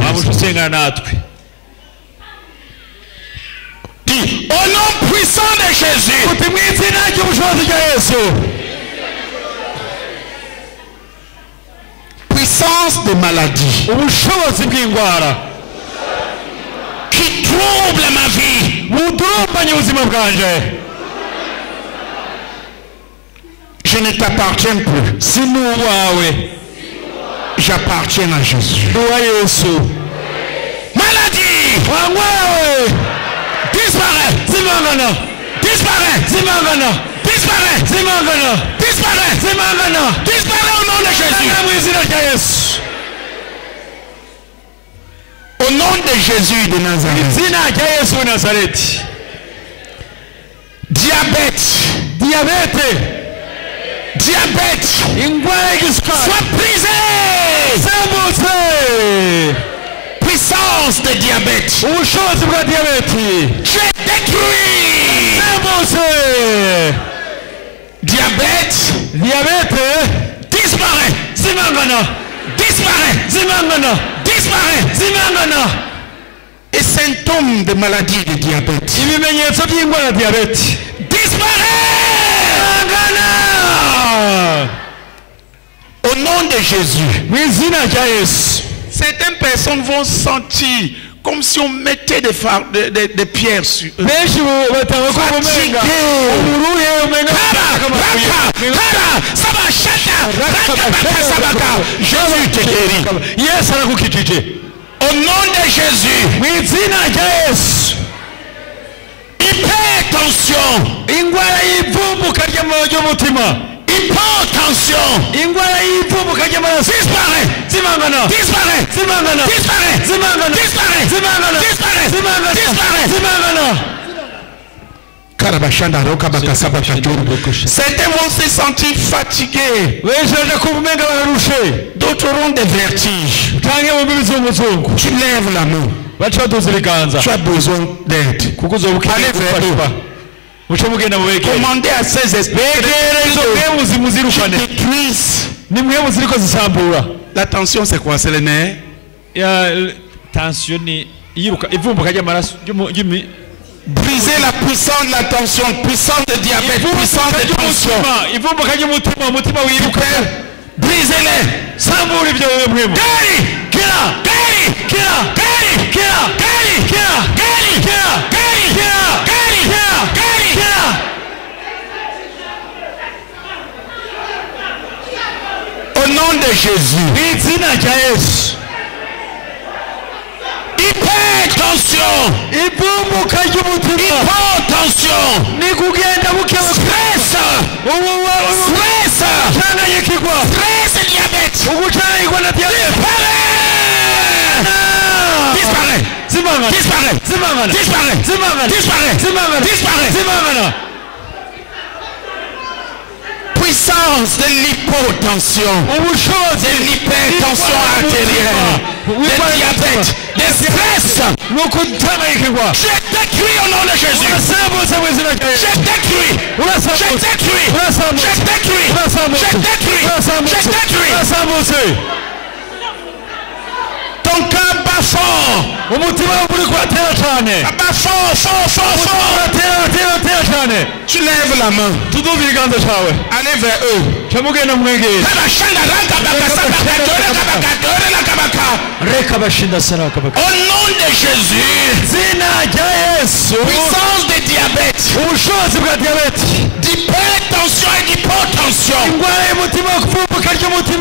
dis, au nom puissant de Jésus, puissance de maladie qui trouble ma vie, je ne t'appartiens plus. J'appartiens à Jésus. Maladie, disparaît, au nom de Jésus. Au nom de Jésus de Nazareth. Diabète. Sois brisé. Puissance de diabète. Tu es détruit. Diabète. Disparaît. Et symptômes de maladie de diabète. Disparaît. Au nom de Jésus. Certaines personnes vont sentir comme si on mettait des pierres sur eux. Jésus te guérit. Au nom de Jésus. Hypertension. Certains vont se sentir fatigués. D'autres auront des vertiges. Tu lèves la main. Tu as besoin d'aide. Allez vers eux. Commandez à ces esprits la tension, c'est quoi? C'est le nerf? Briser la puissance de la tension, puissance de diabète, puissance de tension. Brisez-les. Au nom de Jésus. Hypertension. Hypotension. Stress. Stress et diabète. Disparaît. Puissance de l'hypotension, de l'hypertension artérielle, de diabète, de stress. Je t'écris au nom de Jésus. Je t'écris. Ton cœur bat fort. Tu lèves la main. Allez vers eux. Au nom de Jésus. Puissance de diabète, d'hypertension et d'hypotension,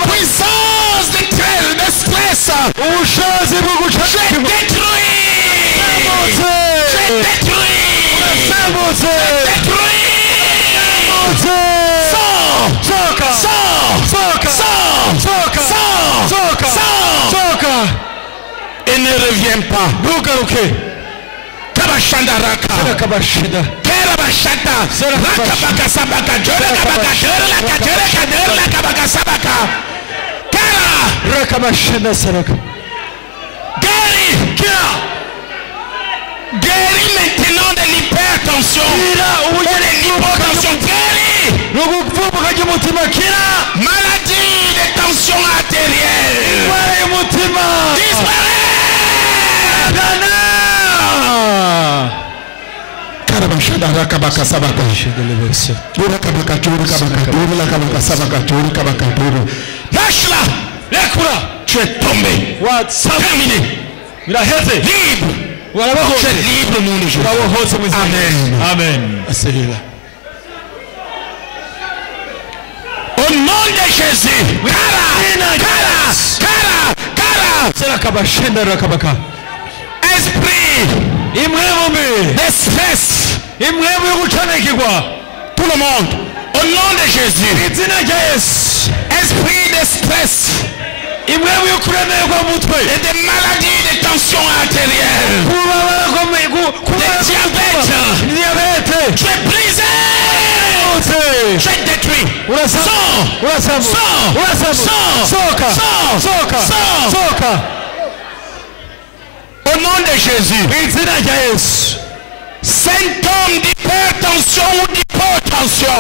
puissance de stress, je détruis. Et ne reviens pas. Guéris maintenant de l'hypertension. Maladie de tension artérielle. Disparaît. Lâche-la. Tu es tombé. Terminé. Libre. Tu es libre, mon Dieu. Amen. Amen. Au nom de Jésus. Esprit de stress. Tout le monde. Au nom de Jésus. Esprit de stress. Et de maladies de tension artérielle. De diabète. Tu es brisé. Tu es détruit. Au nom de Jésus. Symptômes d'hypertension ou d'hypotension.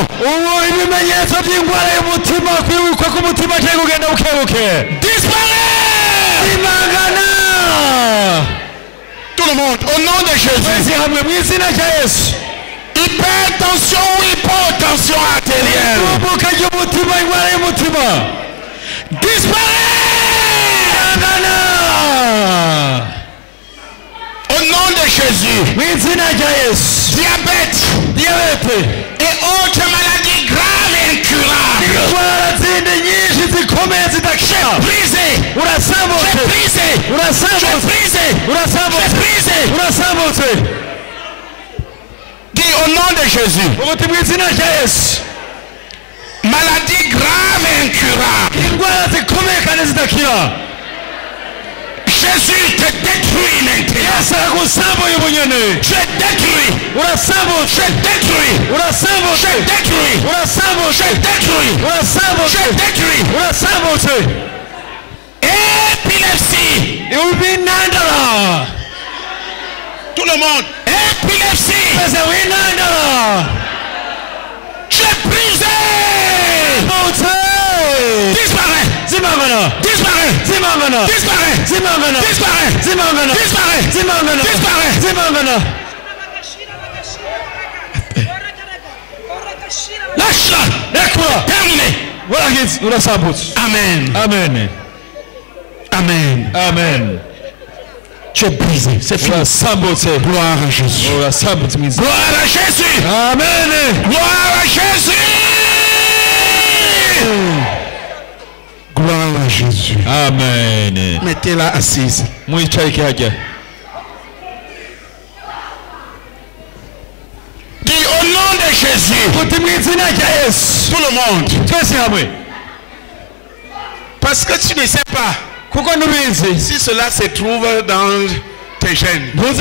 Disparaît. Tout le monde, au nom de Jésus. Hypertension ou hypotension artérielle. Disparaît. Au nom de Jésus. Diabète. Et autres maladies graves et incurables. Dis au nom de Jésus. Maladie grave et incurable. Jésus te détruit maintenant. Je détruis. Je détruis. Je détruis. Je détruis. Épilepsie. Tout le monde. Épilepsie. Je brisé. Disparaît. Disparaît. Disparaît. Disparaît. Disparaît. Disparaît. Lâche-la. Terminé. Amen. Amen. Amen. Amen. Tu es brisé. C'est fini. Gloire à Jésus. Gloire à Jésus. Amen. Gloire à Jésus. Gloire à Jésus. Amen. Mettez-la assise. Dis au nom de Jésus. Tout le monde. Parce que tu ne sais pas si cela se trouve dans tes gènes. Au nom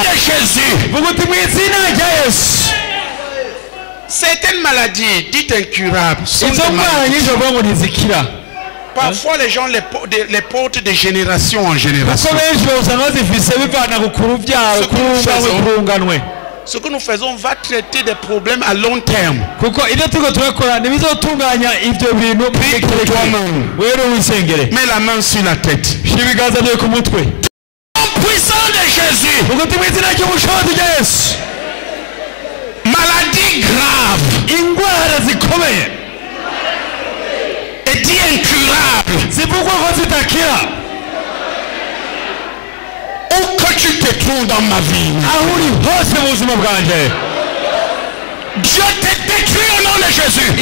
de Jésus. Certaines maladies dites incurables sont des maladies. Parfois les gens les portent de génération en génération. Ce que nous faisons va traiter des problèmes à long terme. Mets la main sur la tête. Au puissant de Jésus. Maladie grave. Et dit incurable. Où que tu te trouves dans ma vie, Dieu te détruit au nom de Jésus.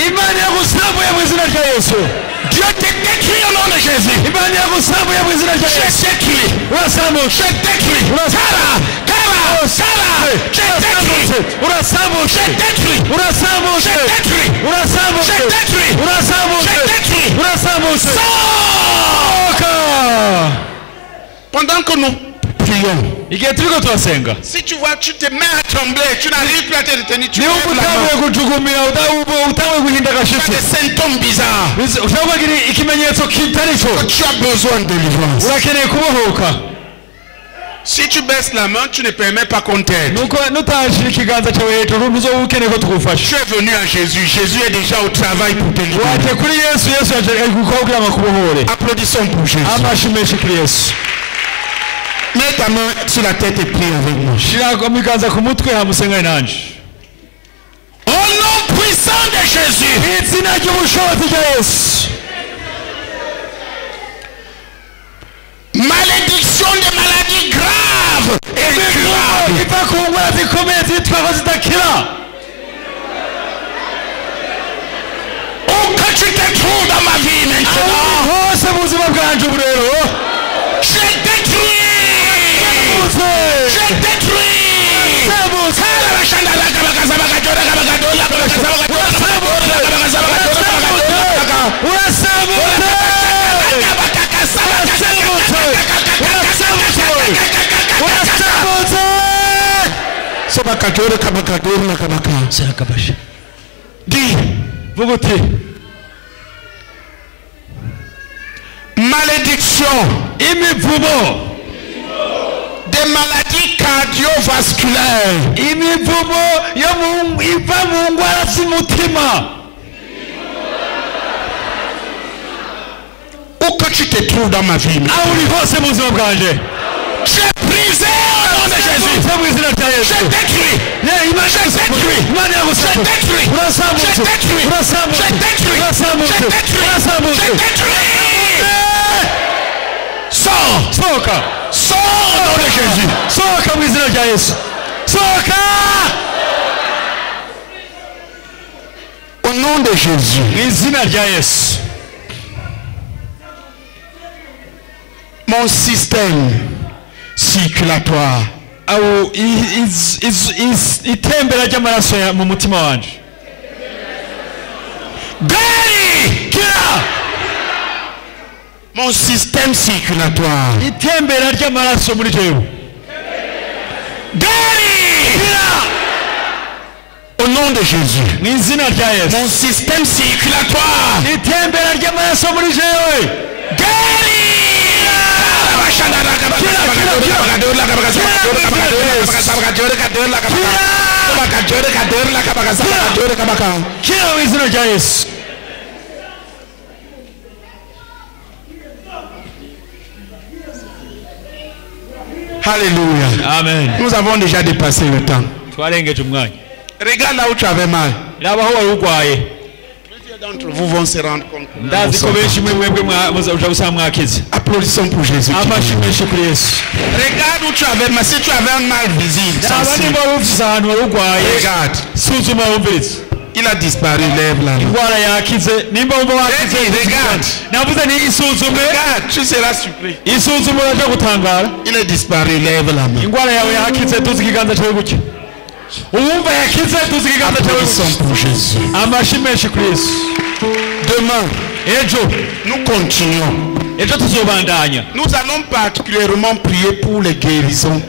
Dieu te détruit au nom de Jésus. Je détruis. Je détruis. Pendant que nous prions, si tu vois, tu te mets à trembler, tu n'arrives plus à te retenir, tu as des symptômes bizarres, tu as besoin de délivrance. Si tu baisses la main, tu ne permets pas qu'on t'aide. Tu es venu à Jésus. Jésus est déjà au travail pour te livrer. Applaudissons pour Jésus. Mets ta main sur la tête et prie avec moi. Au nom puissant de Jésus. Malédiction de maladies graves et incurables. Où que tu te trouves dans ma vie maintenant, je détruis. Je détruis. Dis, vous votez. Malédiction. Des maladies cardiovasculaires. Où que tu te trouves dans ma vie, j'ai brisé au nom de Jésus. Je détruis. Sors au nom de Jésus. Au nom de Jésus. Mon système circulatoire itembera ry'amaraso mu mutima wanje gari kira Mon système circulatoire. Au nom de Jésus. Mon système circulatoire. Alléluia. Amen. Nous avons déjà dépassé le temps. Regarde là où tu avais mal. Plusieurs d'entre vous vont se rendre compte. Applaudissons pour Jésus. Regarde où tu avais mal. Si tu avais un mal visible, regarde. Il a disparu, lève la main. Regarde, tu seras surpris. Il est disparu, lève la main. Applaudissons pour Jésus. Demain, nous continuons. Nous allons particulièrement prier pour les guérisons,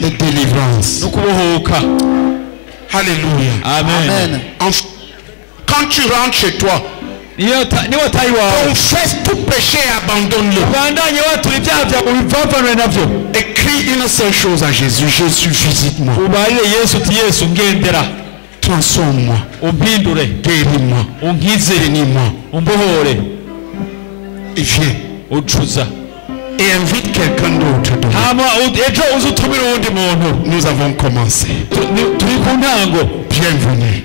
les délivrances. Alléluia. Amen. Quand tu rentres chez toi, confesse tout péché et abandonne-le. Écris une seule chose à Jésus. Jésus, visite-moi. Transforme-moi. Guéris-moi. Bénis-moi. Et viens. Et invite quelqu'un d'autre. Nous avons commencé. Bienvenue.